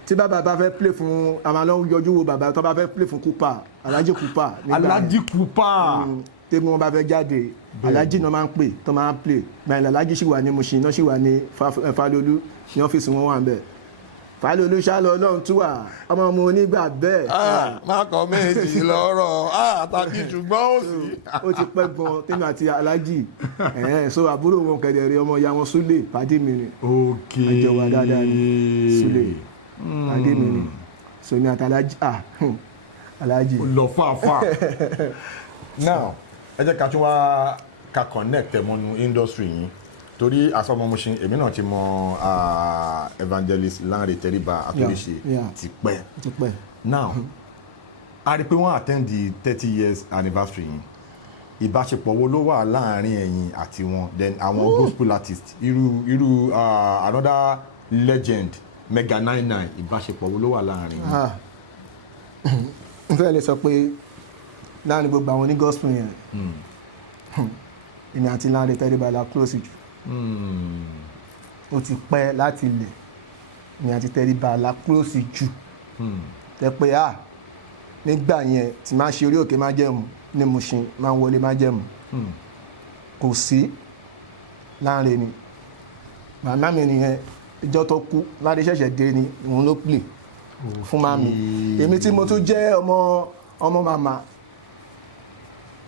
tí bàbá bá fẹ́ play fún àmàlọ́ yọjú wo bàbá tó bá fẹ́ play fún Cooper Alhaji Cooper Alhaji Cooper tẹ́gbọ́n wọn bá fẹ́ jáde Alhaji náà máa ń pè tó máa ń play báyìí Alhaji sì wà ní Mushin náà sì wà ní Falolu ní ọ́fíìsì wọn wà ń bẹ̀ Falolu ṣálọ Ọlọ́run tú wà ọmọ ọmọ onígbà bẹ́ẹ̀. má kọ méjì lọ́rọ̀ àtàkì ṣùgbọ́n ó sì. ó ti pẹ́ gan tèmi àti Alhaji so àbúrò wọn kẹ̀dẹ̀rẹ̀ ọmọ ìyá wọn Sule pàdé mi ni àjọ wa dáadáa ni Sule pàdé mi ni so ní àti Alhaji lọ fàáfà. Now ẹ jẹ́ ká tún wá ká connect mọ́nu industry yìí torí asọ́mọ Mushin èmi náà ti mọ Evangelist Lanre Teriba Atorise ti pẹ́. Now a rí pé wọ́n attend the 30 years anniversary yìí ìbáṣepọ̀ wo ló wà láàrin ẹ̀yin àti wọn then àwọn gospel artist irú another legend Mega 99 ìbáṣepọ̀ wo ló wà láàrin yìí. n fẹ́ lè sọ pé láàrin gbogbo àwọn ní gospel yẹn èmi àti Lanre Teriba la close jù ó ti pẹ́ láti ilẹ̀ èmi àti Teriba la close jù tẹ pé nígbà yẹn tí máa ṣe orí òkè má jẹ̀mú ní Mushin máa ń wọlé má jẹ̀mú kò sí Lanre ni màmá mi nìyẹn ìjọ tó kú Lanre ṣẹ̀ṣẹ̀ dé ni òun ló play fún màmí èmi tí mo tún jẹ́ ọmọ màmá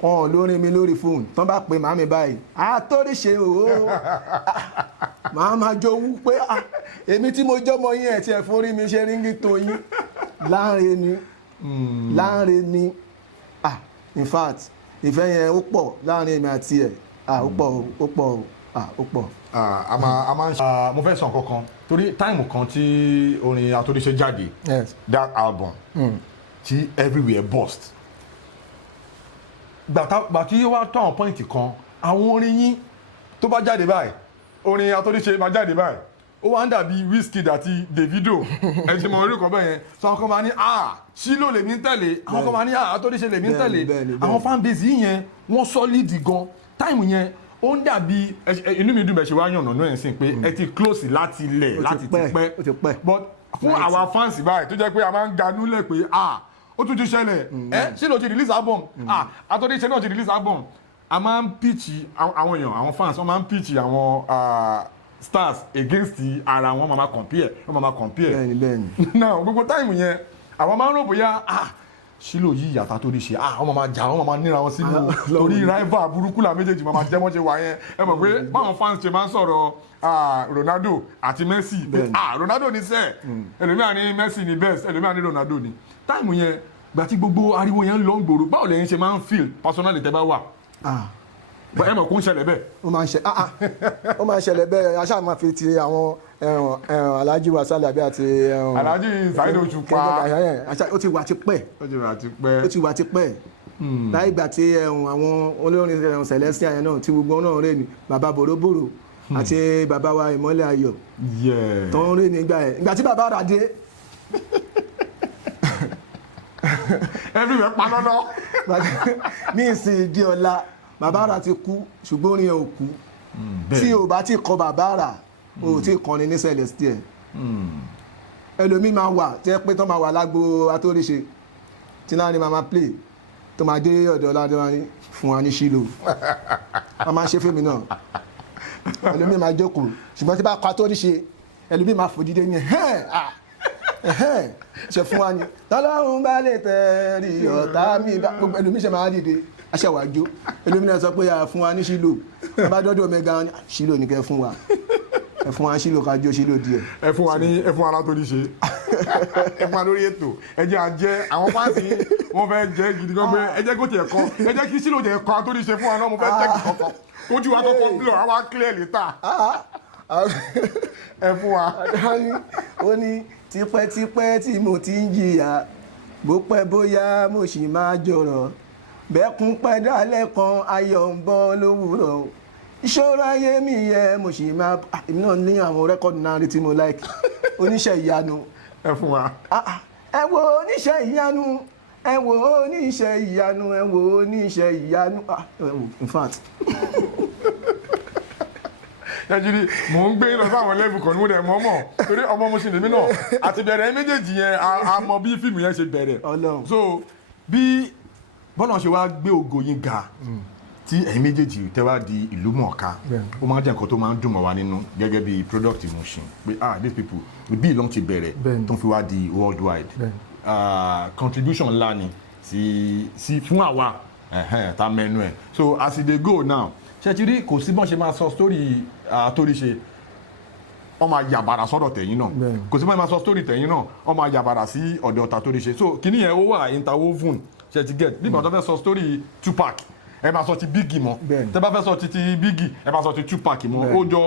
wọn lórí mi lórí fóònù tán bá pè màmí báyìí Atorise o màá máa jowú pé èmi tí mo jọmọ yín ẹ̀ tí ẹ̀ forí mi ṣe ríngì tó yín Lanre ni in fact ìfẹ́ yẹn ó pọ̀ láàrin èmi àti ẹ̀ ó pọ̀. Mo fẹ́ sọ nǹkan kan torí táìmù kan tí orin Atorise jáde that album tí everywhere burst gbà tí wá tó àwọn pọ́ìntì kan àwọn orin yín tó bá jáde báyìí orin Atorise máa jáde báyìí ó wá ń dàbí Wizkid àti Davido ẹ ti mọ orí kan bẹ́ẹ̀ yẹn so àwọn kan máa ní Shilo lèmi ń tẹ̀lé àwọn kan máa ní Atorise lèmi ń tẹ̀lé àwọn fanbase yìí yẹn wọ́n solid gan táìmù yẹn ó ń dàbí inú mi dùn bẹ́ẹ̀ ṣe wá yànnà náà ẹ̀ sìn pé ẹ ti close láti ilẹ̀ láti ti pẹ́ but fún àwa fans báyìí tó jẹ́ pé a máa ń ganú lẹ̀ pé ó tún ti ṣẹlẹ̀ Shilo ti release album Atorise náà ti release album a máa ń pitch àwọn èèyàn àwọn fans wọ́n máa ń pitch àwọn stars against ara wọn máa compare bẹ́ẹ̀ni now gbogbo time yẹn àwọn máa ń rò bóyá Shilo yìí yàtọ̀ Atorise wọ́n máa jà wọ́n máa níra wọn sínú torí rival burúkú la méjèèjì máa jẹ́ wọ́n ṣe wà yẹn ẹ mọ̀ pé báwọn fans ṣe máa ń sọ̀rọ̀ Ronaldo àti Messi pé Ronaldo ní sẹ́ẹ̀ ẹlòmíà ní Messi ní best ẹlòmíà ní Ronaldo ní táìmù yẹn gbà tí gbogbo ariwo yẹn ń lọ ń gbòòrò báwo lẹ́yìn ṣe máa ń feel personally tẹ́ bá wà ẹ mọ̀ kó ń ṣẹlẹ̀ bẹ́ẹ̀. ó máa ń ṣẹlẹ̀ bẹ́ẹ̀ aṣáà máa fi ti àwọn Alhaji Wasale àbí àti Alhaji Saheed Òṣùpá ó ti wà tipẹ́ láì gbà tí àwọn olórin Celestia yẹn náà tí gbogbo náà rè ní bàbá Bòròbòrò àti bàbá wa Ìmọ́lẹ̀ Ayọ̀ tó ń rè ní ìgbà tí bàbá rà dé everywhere panọ́nọ́ ní ìsìn ìdí ọ̀la bàbá rà ti kú ṣùgbọ́n orin ẹ̀ ò kú tí o bá ti kọ bàbá rà o ti kọrin ní Celestia ẹlòmíì máa wà tí ẹ pé tó máa wà lágbo Atorise tí Lanre máa play tó máa dé ọ̀dọ̀ Ọládéwálé fún wa ní Shilo wọ́n máa ṣe fíìmù náà ẹlòmíì máa jókòó ṣùgbọ́n tí bá kọ Atorise ẹlòmíì máa fò dídé yẹn ṣe fún wa ní tọ́lọ́run bá lè tẹ̀rí ọ̀tá mi gbogbo ẹlòmíì ṣe máa dìde aṣàwájú ẹlòmíì náà sọ pé fún wa ní Shilo bá dọ́dọ̀ Mega Shilo ní kẹ́ fún wa ẹ fún wa Shilo kájọ Shilo díẹ̀ ẹ fún wa Atorise ẹ fún wa lórí ètò ẹ jẹ́ àjẹ́ àwọn fáǹsì wọ́n fẹ́ jẹ́ gidi gan pé ẹ jẹ́ kó tiẹ̀ kọ́ ẹ jẹ́ kí Shilo tiẹ̀ kọ́ Atorise fún wa náà mo fẹ́ jẹ́ kí kọ́kọ́ ojú wa kọ́kọ́ blọ̀ àwa clear later ẹ fún wa. ó ní tipẹ́tipẹ́ tí mo ti ń jìyà bó pẹ́ bóyá mo sì máa jọ̀rọ̀ bẹ́kún pẹ́ dálẹ́ kan ayọ̀ ń bọ́ lówùrọ̀ ìṣòro ayé mi yẹ mo sì máa èmi náà ní àwọn rẹ́kọ̀dù náà rí tí mo like oníṣẹ́ ìyanu ẹ fún wa. ẹ wo oníṣẹ́ ìyanu ẹ wo oníṣẹ́ ìyanu ẹ wo oníṣẹ́ ìyanu in fact Ṣẹ́jìrì mò ń gbé lọ sáwọn level kan ní mo dẹ̀ mọ́ mọ̀ torí ọmọ mo ṣe lèmi náà àti bẹ̀rẹ̀ méjèèjì yẹn a mọ bí fíìmù yẹn ṣe bẹ̀rẹ̀ so bí bọ́lá ṣe wá gbé ògo yín ga tí ẹ̀yin méjèèjì tẹ́ wá di ìlú mọ̀ọ́ká ó máa ń jẹ́ nǹkan tó máa ń dùn mọ́ wa nínú gẹ́gẹ́ bí product Mushin pé these people bí ìlọ́n ti bẹ̀rẹ̀ tó ń fi wá di worldwide contribution ńlá ni sí fún àwa ta mẹ́nu ẹ̀ so as e dey go now ṣe ti rí kò sí bọ́n ṣe máa sọ story Atorise wọ́n máa yàbàrà sọ́dọ̀ tẹ̀yìn náà kò sí bọ́n máa sọ story tẹ̀yìn náà wọ́n máa yàbàrà sí ọ̀dọ̀ Atorise so kìíní yẹn ó wà interwoven ṣe ti get bí bàtọ́ fẹ́ sọ story Tupac ẹ máa sọ ti Biggie mọ́ tẹ́ bá fẹ́ sọ ti Biggie ẹ máa sọ ti Tupac mọ́ ó jọ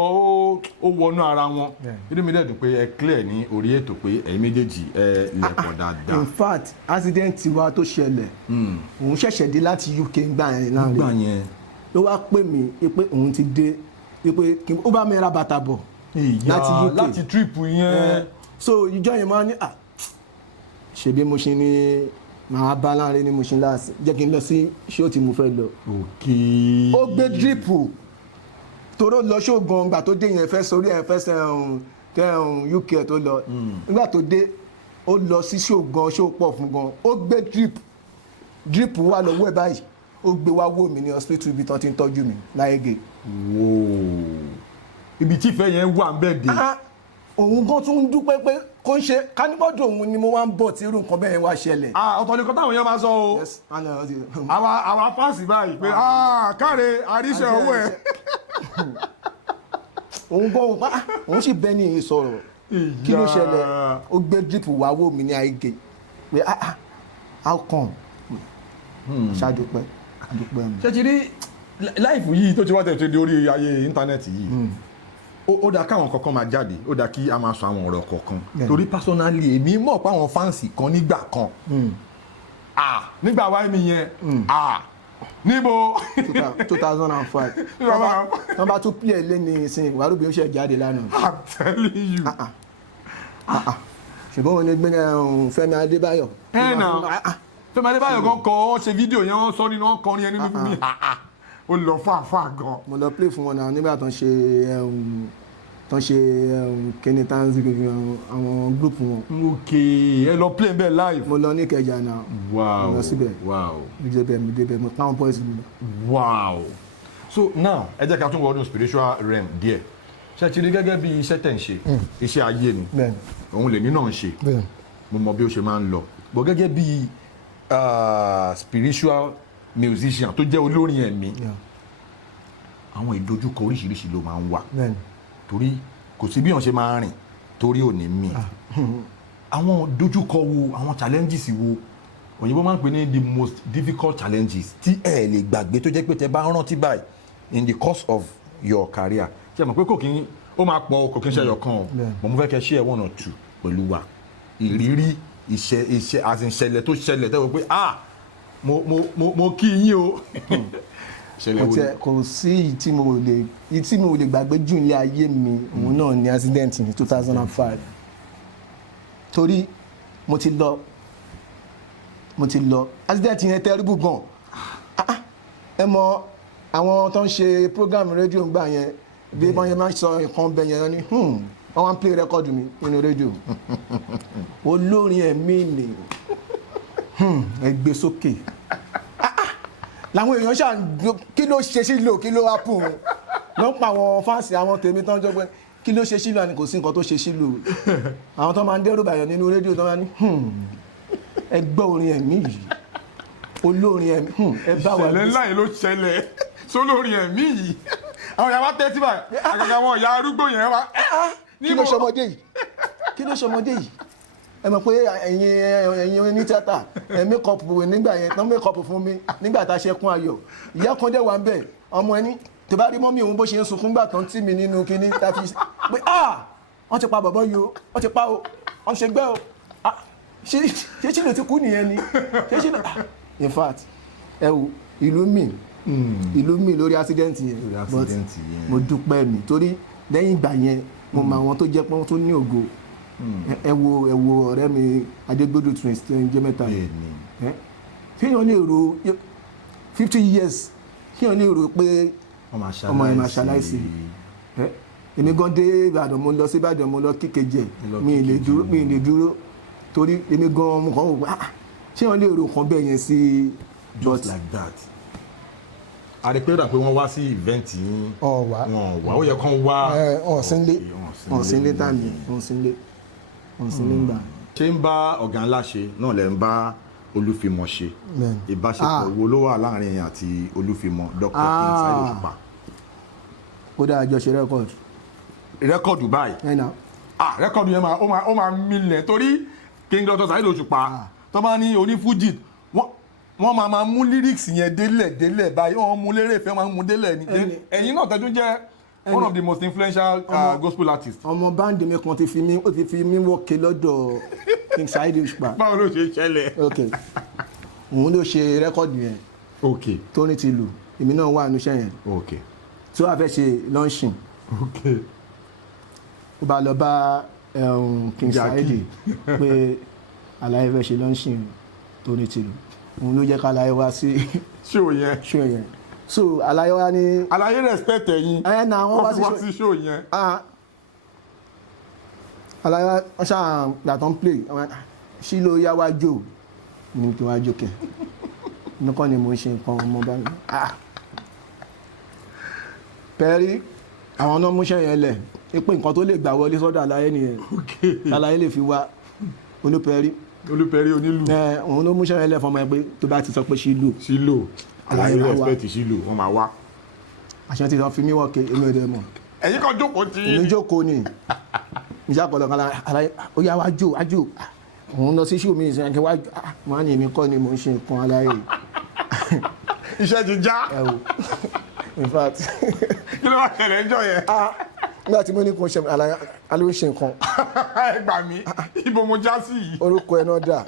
ó wọnú ara wọn inú mi dẹ̀ dùn pé ẹ clear ní orí ètò pé ẹ̀yin méjèèjì ẹ lẹ̀pọ̀ dáadáa. in fact accident wa tó ṣẹlẹ̀ òun ṣẹ̀ṣẹ̀ dé láti UK gbà yẹn ló wá pè mí pé òun ti dé pé ó bá mi ra bàtà bọ̀ láti UK láti trip yẹn. so ìjọ yẹn máa ní ṣèbí mo ṣe ní màá bá láàrin ní Mushin láàsì jẹ́ kí n lọ sí ṣó tí mo fẹ́ lọ. ó gbé dírípù toró lọ ṣó gan gbà tó dé yẹn fẹ́ sórí ẹ̀ fẹ́ sẹ́ UK tó lọ nígbà tó dé ó lọ sí ṣó gan ṣó pọ̀ fún gan ó gbé dírípù wà lọ́wọ́ ẹ̀ báyìí ó gbé wá wò mí ní hospital ibi tó ti ń tọ́jú mi láyégé. ibi tí ìfẹ́ yẹn wà ń bẹ̀ dé. òun gan tún ń dúpẹ́ pé kò ń ṣe káníbọ́dọ̀ òun ni mo wá ń bọ̀ tí irú nǹkan bẹ́ẹ̀ wá ṣẹlẹ̀. ọ̀tọ̀ ni kọ́tà àwọn yẹn máa sọ o àwa fáàsì báyìí pé káre àríṣẹ́ owó ẹ̀. òun gbọ́ òun sì bẹ́ẹ̀ ní ìsọ̀rọ̀ kí ló ṣẹlẹ̀ ó gbé dírípù wá wò mí ní àìgè pé how come ṣàdúpẹ́ ṣe ti rí láìfù yìí tó ti wá tẹ̀sí di orí ayé íńtánẹ́ẹ̀tì yìí ó dá káwọn kankan máa jáde ó dá kí a máa sọ àwọn ọ̀rọ̀ kọ̀ọ̀kan torí personally èmi mọ̀ pé àwọn fáǹsì kan nígbà kan nígbà wáyé mi yẹn níbo 2005 wọ́n bá tún pílẹ̀ lé ní ìsìn ìwárúbí ó ṣe jáde lánàá. I'm telling you. ṣùgbọ́n wọn ni gbẹ́ngàn Fẹ́mi Adébáyọ̀. Fẹ́mi Adébáyọ̀ kan kọ ọ́ ṣe fídíò yẹn wọ́n sọ nínú ọkọrin ẹni nínú mi ó lọ fàáfàá gan. mo lọ play fún wọn náà nígbà tó ń ṣe kíni tanzi àwọn gúrùpù wọn. ok ẹ lọ play bẹ́ẹ̀ live. mo lọ ní Ìkẹjà náà. wow mo lọ síbẹ̀. wow mi débẹ̀ mo pound points mi. wow so now ẹ jẹ́ ká tún wọ́n ní spiritual realm díẹ̀ ṣe ti rí gẹ́gẹ́ bí iṣẹ́ tẹ̀ ń ṣe iṣẹ́ ayé ni òun lèmi náà ń ṣe mo mọ bí ó ṣe máa ń lọ bọ̀ gẹ́gẹ́ bí spiritual musician tó jẹ́ olórin ẹ̀mí àwọn ìdojúkọ oríṣiríṣi ló máa ń wà torí kò sí bí wọ́n ṣe máa rìn torí ò ní mí àwọn ìdojúkọ wo àwọn challenges wo òyìnbó máa ń pè ní the most difficult challenges tí ẹ lè gbàgbé tó jẹ́ pé tẹ bá rántí báyìí in the course of your career ṣe mọ̀ pé kò kí n ó máa pọ̀ kò kí n ṣe ẹyọ kan o mo fẹ́ kẹ́ share 1 or 2 pẹ̀lú wa ìrírí iṣẹ́ àṣìṣẹlẹ̀ tó ṣẹlẹ̀ tẹ́wọ́ pé mo kí yín o. kò sí tí mo lè gbàgbé jù ní ayé mi òun náà ní accident ní 2005 torí mo ti lọ accident yẹn terrible gan ẹ mọ àwọn tó ń ṣe program rédíò ń gbà yẹn bí wọ́n yẹn máa ń sọ nǹkan bẹ yẹn ní wọ́n wá ń play record mi nínú rédíò olórin ẹ̀mí ni ẹ gbé sókè làwọn èèyàn ṣáà kí ló ṣe Shilo kí ló wá pùn ló ń pa àwọn fáǹsì àwọn tèmi tó ń jọ pé kí ló ṣe Shilo àni kò sí nǹkan tó ṣe Shilo àwọn tó máa ń dẹ́rù bàyàn nínú rédíò tó máa ní ẹ gbọ́ orin ẹ̀mí yìí olórin ẹ̀mí ẹ bá wà ní. ìṣẹ̀lẹ̀ ńlá yìí ló ṣẹlẹ̀ sólórin ẹ̀mí yìí àwọn ìyá wa tẹ́tí báyìí àgàgà àwọn ìyá arúgbó yẹn wá. kí ló ṣọmọdé yìí ẹ mọ̀ pé ẹ̀yin oní tíátà ẹ̀ mékọ̀pù nígbà yẹn tán mékọ̀pù fún mi nígbà tá a ṣẹkún ayọ̀ ìyá kan dẹ̀ wà ń bẹ̀ ọmọ ẹni tó bá rí mọ́mí òun bó ṣe ń sunkún gbà tán tí mi nínú kinní tá a fi pé wọ́n ti pa bàbá yìí o wọ́n ti pa o wọ́n ṣe gbẹ́ o ṣé Shilo ti kú nìyẹn ni ṣé Shilo in fact ẹ wo ìlú mi lórí accident yẹn but mo dúpẹ́ mi torí lẹ́yìn ìgbà yẹn mo mọ àwọn tó jẹ́ pé wọ́n tún ní ògo ẹ wo ọ̀rẹ́ mi Adégbodò twins tí ń jẹ́ mẹ́ta kéèyàn lè ro 50 years kéèyàn lè ro pé ọmọ ẹ̀ máa ṣaláìsí èmi gan dé Ìbàdàn mo lọ sí Ìbàdàn mo lọ kíkejì mi ì lè dúró torí èmi gan mo kàn wò pé ṣé wọ́n lè rò kàn bẹ́ẹ̀ yẹn sí just like that. àdìpẹ́rẹ́ pé wọ́n wá sí event yín wọn wá ó yẹ kán wá ọ̀sìnlé tàbí ọ̀sìnlé gbà. ṣé ń bá ọ̀gá ńlá ṣe náà lẹ́ ń bá Olúfimọ ṣe ìbáṣepọ̀ wo ló wà láàrin yẹn àti Olúfimọ Dr. King Saheed Òṣùpá. ó dáa jọ ṣe rẹ́kọ̀dù báyìí rẹ́kọ̀dù yẹn ó máa milẹ̀ torí King Dr. Saheed Òṣùpá tó bá ní onífújì wọ́n máa mú lyrics yẹn délẹ̀ báyìí wọ́n mú lérè ìfẹ́ máa mú délẹ̀ ní. ẹ̀yin náà tẹ́tún jẹ́ one of the most influential gospel artists. ọmọ báńdì mi kan ti fi mí wọ́ọ̀kẹ́ lọ́dọ̀ King Saheed Òṣùpá. báwo ló ṣe ṣẹlẹ̀. òun ló ṣe rẹ́kọ̀dù yẹn. tó ní ti lù èmi náà wà níṣẹ́ yẹn. tí wàá fẹ́ ṣe launching. ó bá lọ bá King Saheed pé Àlàyé fẹ́ ṣe launching tó ní ti lù òun ló jẹ́ ká Àlàyé wá sí show yẹn. so Àlàyé wá ní. Àlàyé respect ẹ̀yin wọ́n wá sí show yẹn. Àlàyé wọ́n ṣáà gbàtàn play Shilo yá wá jò ní kí wá jókè nìkan ni mo ń ṣe nǹkan ọmọ bá mi. pẹ̀rí àwọn náà múṣẹ́ yẹn lẹ̀ pé nǹkan tó lè gbà wọlé sọ́dọ̀ Àlàyé nìyẹn Àlàyé lè fi wá olúpẹ̀rí onílù. òun ló múṣẹ́ yẹn lẹ̀ fọmọ ẹ pé tó bá ti sọ pé Shilo Àlàyé respect Shilo wọ́n máa wá. àṣẹ ti sọ fi mí wọ́ọ̀kẹ́ èmi ò dẹ̀ mọ̀. ẹ̀yin kan jókòó tí. èmi jókòó ni ìṣàkọlọ̀ kan Àlàyé ó yá wá jò òun lọ sí ṣù mí ìsìn àti wájú wọn ni èmi kọ́ ni mò ń ṣe nǹkan Àlàyé. iṣẹ́ ti já. In fact. kí ló wá ṣẹlẹ̀ ẹjọ́ yẹn. nígbà tí mo ní kò ṣe Àlàyé ń ṣe nǹkan. ẹ gbà mí ibo mo já sí yìí. orúkọ ẹ náà dà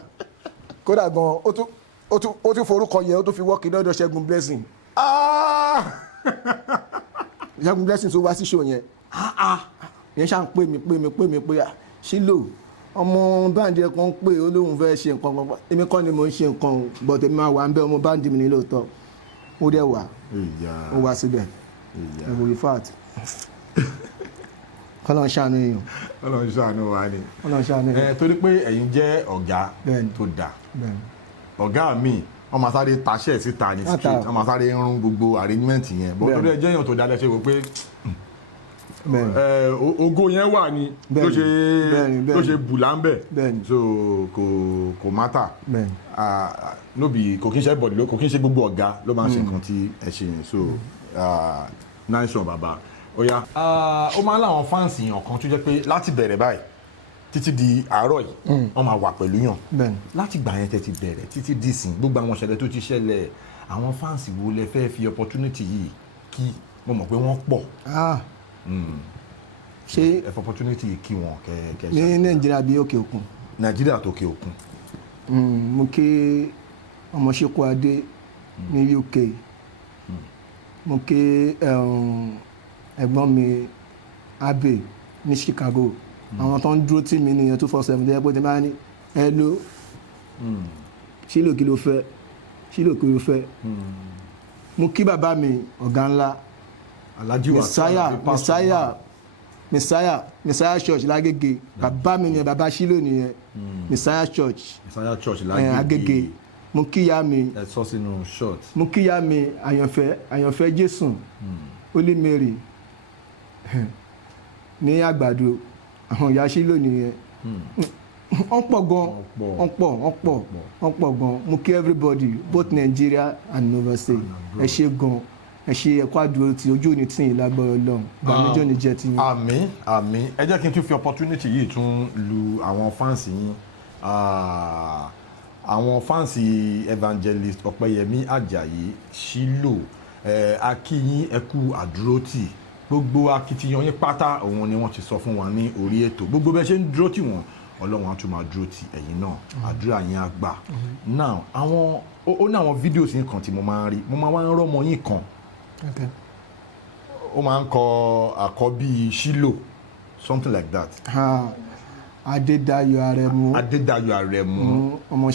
kódà gan ó tún forúkọ yẹn ó tún fi wọ́ọ̀kì lọ́dọ̀ Ṣẹ́gun Blessing. Ṣẹ́gun Blessing tó wá sí ṣò yẹn. yẹn ṣáà ń pè mí pé Shilo ọmọ báńdì kan ń pè olóhùn fẹ́ ṣe nǹkan kan èmi kọ́ ni mò ń ṣe nǹkan but èmi máa wà ń bẹ́ ọmọ báńdì mi ní lóòótọ́ ó dẹ̀ wà ó wá síbẹ̀ ẹ̀wò ìfàt kọ́lọ́n ṣàánú èèyàn. Ọlọ́run ṣàánú wa ni. Ọlọ́run ṣàánú èèyàn. torí pé ẹ̀yin jẹ́ ọ̀gá tó dáa ọ̀gá mi wọ́n máa sáré taṣẹ́ síta ní street wọ́n máa sáré rún gbogbo arrangement yẹn bọ́ torí ẹ jẹ́ èèyàn tó dáa lẹ́sẹ̀ wò pé ògo yẹn wà ní ló ṣe bùlá ń bẹ̀ so kò mátà nóbì kò kí ń ṣe bọ̀dì kò kí ń ṣe gbogbo ọ̀gá ló máa ń ṣe nǹkan tí ẹ ṣe yẹn so nice one bàbá ó yá. ó máa ń láwọn fáǹsì yàn kan tó jẹ́ pé láti bẹ̀rẹ̀ báyìí títí di àárọ̀ yìí wọ́n máa wà pẹ̀lú yàn láti gbà yẹn tẹ́ ti bẹ̀rẹ̀ títí dìsìn gbogbo àwọn ìṣẹ̀lẹ̀ tó ti ṣẹlẹ̀ àwọn fáǹsì wo lẹ fẹ́ fi opportunity yìí kí mo mọ̀ pé wọ́n pọ̀ ṣe ẹ fọ opportunity kí wọn kẹ ní Nàìjíríà bí òkè òkun. Nàìjíríà tó òkè òkun. mo kí ọmọ Ṣekú Adé ní UK mo kí ẹ̀gbọ́n mi Abe ní Chicago àwọn tó ń dúró tì mí nìyẹn 247 dẹ́ pé tí bá ní hello Shilo kí ló fẹ́ Shilo kí ló fẹ́ mo kí bàbá mi ọ̀gá ńlá Messiah Church lágége bàbá mi nìyẹn bàbá Shilo nìyẹn Messiah Church lágége mo kíyà mi mo kíyà mi àyànfẹ́ Jésù Holy Mary ní Àgbàdo àwọn ìyá Shilo nìyẹn wọ́n pọ̀ gan mo kí everybody both Nigeria and overseas ẹ ṣé gan ẹ ṣe ẹ̀kọ́ àdúró tí ojú òní tí ì lágbára Ọlọ́run gbàmíjọ́ ní jẹ́ ti yín. àmín ẹ jẹ́ kí n tún fi opportunity yìí tún lu àwọn fáǹsì yín àwọn fáǹsì evangelist Ọpẹ́yẹmí Àjàyí Shilo akíyín ẹkú àdúrótì gbogbo akitiyan yín pátá òun ni wọ́n ti sọ fún wa ní orí ètò gbogbo bẹ́ẹ̀ ṣe ń dúró tì wọ́n Ọlọ́run á tún máa dúró tì ẹ̀yin náà àdúrà yín á gbà. now ó ní àwọn fídíòsì yín kan tí mo máa ń rí mo máa wá ń rọ́mọ yín kan ó máa ń kọ àkọ́bí Shilo something like that. Adédayọ̀ Àrẹ̀mú ọmọ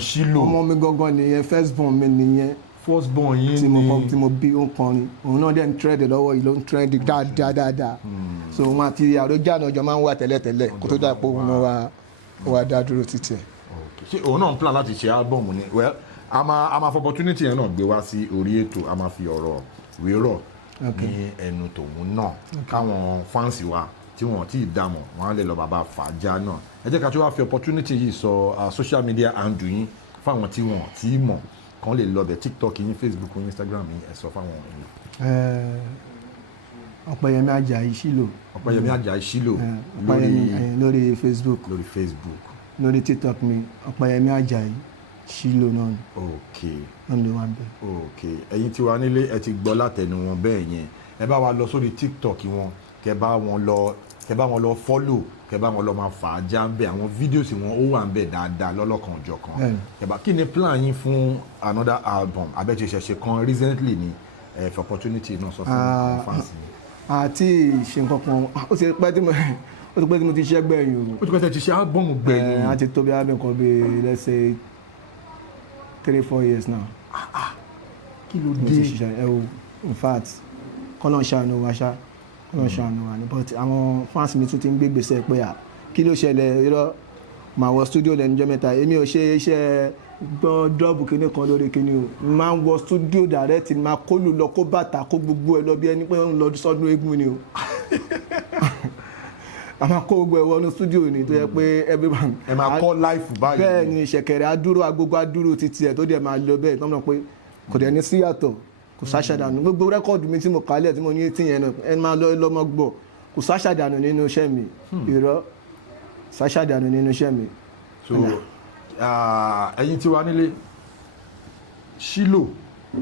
Shilo ọmọ mi gangan nìyẹn first born mi nìyẹn first born yín ni tí mo bí ó ń kọrin òun náà dẹ̀ ń trend lọ́wọ́ yìí ló ń trend dáadáa so òun àti àròjà náà jọ máa ń wà tẹ́lẹ̀tẹ́lẹ̀ kó tó dà pé òun náà wà dá dúró títí ẹ̀. ṣé òun náà ń plan láti ṣe álbọ̀mù ni well a máa fọ opportunity yẹn náà gbé wá sí orí ètò a máa fi ọ̀rọ̀ wérọ̀ ní ẹnu tòun náà káwọn fáǹsì wa tí wọn ti dààmú wọn á lè lọ bàbá fàájà náà ẹ jẹ́ ká tó wá fi opportunity yìí sọ social media handle yín fáwọn tí wọn ti mọ̀ kàn lè lọ bẹ̀ TikTok yín Facebook yín Instagram yín ẹ sọ fáwọn èèyàn. OPEYEMI AJAIYI Shilo. OPEYEMI AJAIYI Shilo lórí Facebook. Lórí TikTok mi OPEYEMI AJAIYI Shilo náà ni. náà ló wà bẹ́ẹ̀. ẹ̀yin tí wà nílé ẹ ti gbọ́ látẹnu wọn bẹ́ẹ̀ yẹn ẹ bá wa lọ sórí TikTok wọn kẹ bá wọn lọ follow kẹ bá wọn lọ máa fà á já ń bẹ àwọn fídíòsì wọn ó wà ń bẹ dáadáa lọ́lọ́kan òjọ̀kan kẹbà kí ni plan yín fún another album abẹ́tẹ̀ṣẹ̀ṣẹ̀ kan recently ni for opportunity náà sọ fún àwọn fans mi. àti ṣe nǹkan kan ó ti pẹ́ tí mo ti ṣe gbẹ̀yìn o. ó ti pẹ́ tí ti ṣe album gbẹ̀yìn. a ti tó bí abẹ́ǹkan bí let's say 3-4 years now. kí ló dé in fact kọ́nà ṣàánú wa ṣá ṣàánú wa ni but àwọn fans mi tún ti ń gbé gbèsè pé kí ló ṣẹlẹ̀ irọ́ màá wọ studio lẹ́nujọ́ mẹ́ta èmi ò ṣe iṣẹ́ gbọ́n dọ́ọ̀bù kíní kan lórí kíní o máa ń wọ studio direct máa kó lù lọ kó bàtà kó gbogbo ẹ lọ bí ẹni pé ń lọ sọ́dún eégún ni o a máa kó gbogbo ẹ wọnú studio ni tó yẹ pé everyone. ẹ máa kọ́ life báyìí. bẹ́ẹ̀ ni ṣẹ̀kẹ̀rẹ̀ adúró agogo adúró títí ẹ̀ tó dẹ̀ máa lọ bẹ́ẹ̀ tó ń lọ pé kò dẹ̀ ní síyàtọ̀ kò sáṣàdànù gbogbo rẹ́kọ̀dù mi tí mo kálẹ̀ tí mo ní 18 yẹn náà ẹ máa lọ́mọ gbọ́ kò sáṣàdànù nínú iṣẹ́ mi irọ́ sáṣàdànù nínú iṣẹ́ mi. so ẹ̀yin tí wà nílé Shilo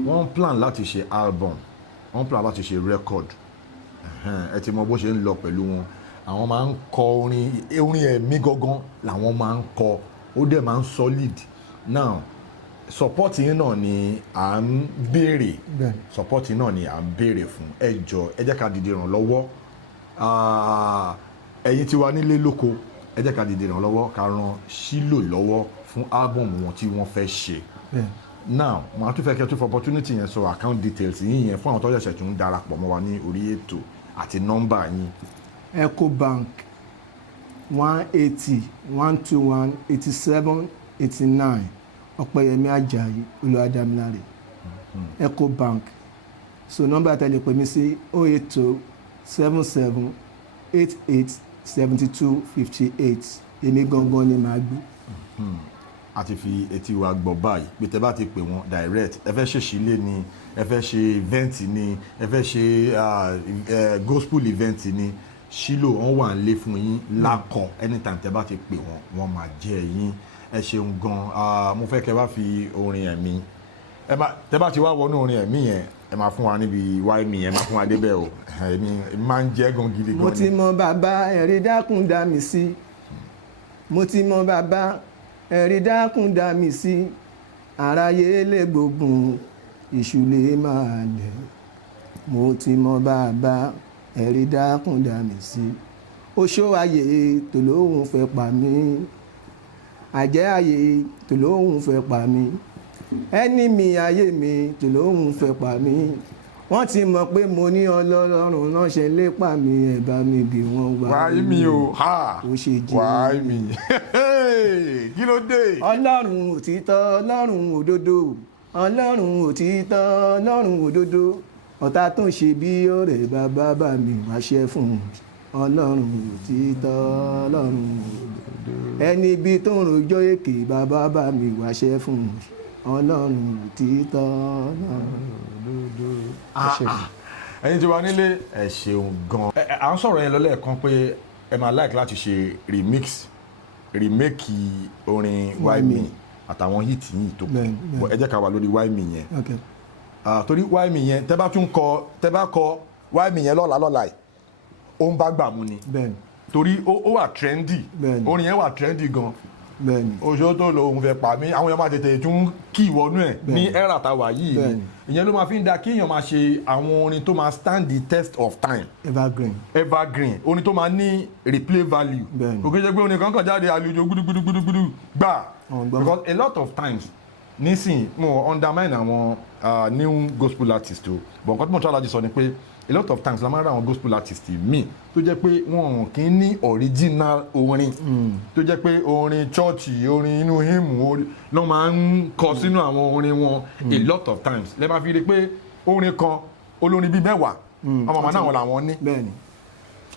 wọ́n plan láti ṣe album wọ́n plan láti ṣe record ẹ ti mọ bó ṣe ń lọ pẹ̀lú wọn àwọn máa ń kọ orin ẹ̀mí gangan làwọn máa ń kọ ó dẹ̀ máa ń solid now support yín náà ni à ń béèrè support yín náà ni à ń béèrè fún ẹ jọ̀ọ́ ẹ jẹ́ ká dìde ràn lọ́wọ́ ẹ̀yin tí wà nílé lóko ẹ jẹ́ ká dìde ràn lọ́wọ́ ká ran Shilo lọ́wọ́ fún album wọn tí wọ́n fẹ́ ṣe now màá tún fẹ́ kẹ́ tó for opportunity yẹn sọ account details yín yẹn fún àwọn tó ṣẹ̀ṣẹ̀ tún ń darapọ̀ mọ́ wa ní orí ètò àti nọ́mbà yín. Ecobank 180 121 87 89 OPEYEMI AJAIYI OLUWADAMILARE Ecobank so nọ́mbà tẹ́lẹ̀ pè mí sí 080 77 88 72 58 èmi gangan ni màá gbé. a ti fi etí wa gbọ́ báyìí pé tẹ́ bá ti pè wọ́n direct ẹ fẹ́ ṣe sílé ni ẹ fẹ́ ṣe event ni ẹ fẹ́ ṣe gospel event ni Shilo wọ́n wà ń lé fún yín lákọ̀ anytime tẹ́ bá ti pè wọ́n máa jẹ́ yín ẹ ṣeun gan mo fẹ́ kẹ́ bá fi orin ẹ̀mí tẹ́ bá ti wá wọnú orin ẹ̀mí yẹn ẹ máa fún wa níbi wáìmì yẹn máa fún wa débẹ̀ o èmi máa ń jẹ́ gan gidi gan. mo ti mọ bàbá ẹ̀rí dákun dá mi sí mo ti mọ bàbá ẹ̀rí dákun dá mi sí aráyé lè gbógun ìṣù lè máa lẹ̀ mo ti mọ bàbá ẹ̀rí dákun dá mi sí oṣó ayé tó lóhùn fẹ́ pa mí àjẹ́ ayé tó lóhùn fẹ́ pa mí ẹni mi ayé mi tó lóhùn fẹ́ pa mí wọ́n ti mọ̀ pé mo ní Ọlọ́run náà ṣe lépa mi ẹ̀ bá mi bí wọ́n wá. wáyé mi o ha ó ṣe jẹ́ wáyé mi kí ló dé. Ọlọ́run òtítọ́ Ọlọ́run òdodo Ọlọ́run òtítọ́ Ọlọ́run òdodo ọ̀tá tó ń ṣe bí ọ̀rẹ́ bàbá mi wáṣẹ́ fún Ọlọ́run òtítọ́ Ọlọ́run òdodo ẹni bí tó ń rojọ́ èké bàbá mi wáṣẹ́ fún Ọlọ́run òtítọ́ Ọlọ́run òdodo. ẹ̀yin tí wà nílé ẹ ṣeun gan. à ń sọ̀rọ̀ yẹn lọ́lẹ́ẹ̀kan pé ẹ máa like láti ṣe remake orin wáìmì àtàwọn hit yìí tó kù ẹ jẹ́ ká wà lórí wáìmì yẹn torí wáìmì yẹn tẹ́ bá kọ wáìmì yẹn lọ́la yìí ó ń bá gbà mú ni torí ó wà trendy orin yẹn wà trendy gan oṣù tó lò òun fẹ́ pa mí àwọn èèyàn máa tètè tún kí ìwọ́nú ẹ̀ ní era tàwa yìí ni ìyẹn ló máa fi ń da kí èèyàn máa ṣe àwọn orin tó máa stand the test of time evergreen orin tó máa ní replay value kò kí n ṣe pé orin kankan jáde àlùjọ gbúdúgbúdúgbúdú gbà because a lot of times nísìn mo undermine àwọn new gospel artist o but nǹkan tí mo try láti sọ ni pé a lot of times la máa ń ra àwọn gospel artist míì tó jẹ́ pé wọn kì í ní original orin tó jẹ́ pé orin church orin inú hymn ló máa ń kọ sínú àwọn orin wọn a lot of times lè máa fi rí pé orin kan olórin bíi mẹ́wàá ọmọ ọmọ náà wọn làwọn ní.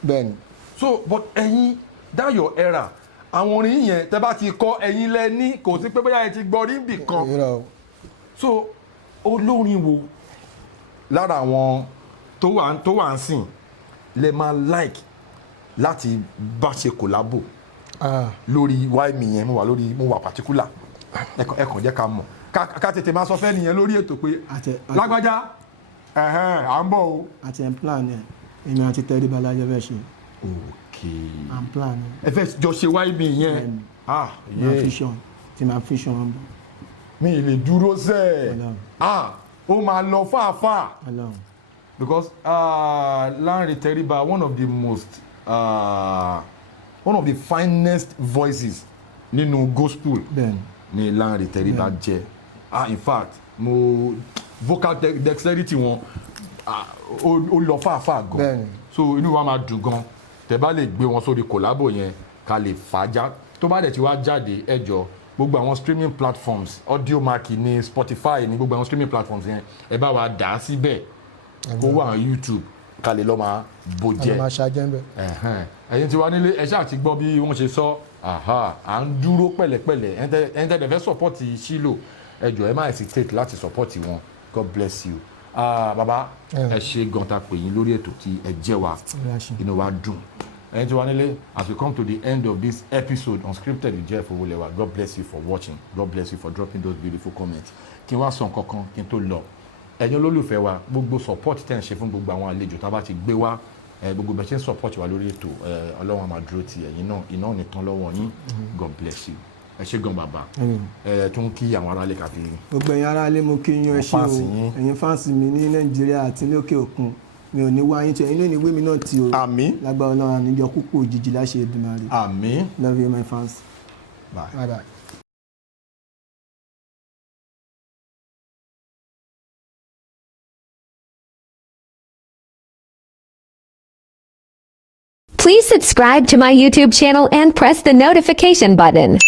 bẹ́ẹ̀ni. so but ẹ̀yin that your era àwọn orin yẹn tẹ́ bá ti kọ ẹ̀yin lẹ ní kò sí pé bóyá ẹ ti gbọ́ rí bì kan so olórin wo lára àwọn tó wà ń sìn lè máa like láti bá ṣe collabo lórí wáìmì yẹn mo wà particular ẹ kàn jẹ́ ká mọ̀ ká tètè máa sọ fẹ́ nìyẹn lórí ètò pé lágbájá à ń bọ̀ o. àti ẹ̀ ń plan ẹ̀ èmi àti Tẹríba lájọ fẹ́ ṣe. I'm planning. ẹ fẹ́ jọ ṣe wáìmì yẹn. máa fiṣan. mi ì lè dúró sẹ́ẹ̀ ó máa lọ fàáfàá. Because Lanre Tẹríba, one of the finest voices nínú gospel ni Lanre Tẹríba jẹ́. In fact, vocal dexterity wọn ó lọ fàáfàá gan. So inú wa máa dùn gan. Tẹ́ bá lè gbé wọn sórí collabo yẹn ká lè fàájà. Tó bá dẹ̀ ti wá jáde ẹ jọ̀ọ́ gbogbo àwọn streaming platforms Audiomack ní Spotify ní gbogbo àwọn streaming platforms yẹn ẹ bá wa dà á síbẹ̀ kó wà ní YouTube ká lè lọ máa bó jẹ ẹ̀yin tí wà nílé ẹ ṣáà ti gbọ́ bí wọ́n ṣe sọ à ń dúró pẹ̀lẹ́pẹ̀lẹ́ ẹ̀yin tẹ́lẹ̀ fẹ́ support Shilo ẹ jọ̀ọ́ ẹ má hesitate láti support wọn God bless you. Bàbá ẹ ṣe gan ta pè yín lórí ètò tí ẹ jẹ́ wa inú wa dùn ẹ̀yin tí wà nílé as we come to the end of this episode Unscripted with Jeff Owolewa God bless you for watching God bless you for dropping those beautiful comments kí n wá sọ nǹkan kan kí n tó lọ ẹ̀yin olólùfẹ́ wa gbogbo support tẹ́ ń ṣe fún gbogbo àwọn àlejò tá a bá ti gbé wá gbogbo bẹ́ẹ̀ ṣe ń support wa lórí ètò ọlọ́run á máa dúró ti ẹ̀yin náà iná nìkan lọ́wọ́ yín God bless you ẹ ṣé gan bàbá tún kí àwọn aráalé kàfi. gbogbo ẹ̀yin aráalé mo kí yín ẹ ṣé o ẹ̀yin fáǹsì mi ní Nàìjíríà àti lókè òkun mi ò ní wá yín tí ẹ̀yin náà ní wémi náà tí o àmín lágbára ọlọ́run àníjọ púpọ̀ òjijì láṣẹ Èdùmàrè àmín love you my fans bye. Please subscribe to my YouTube channel and press the notification button.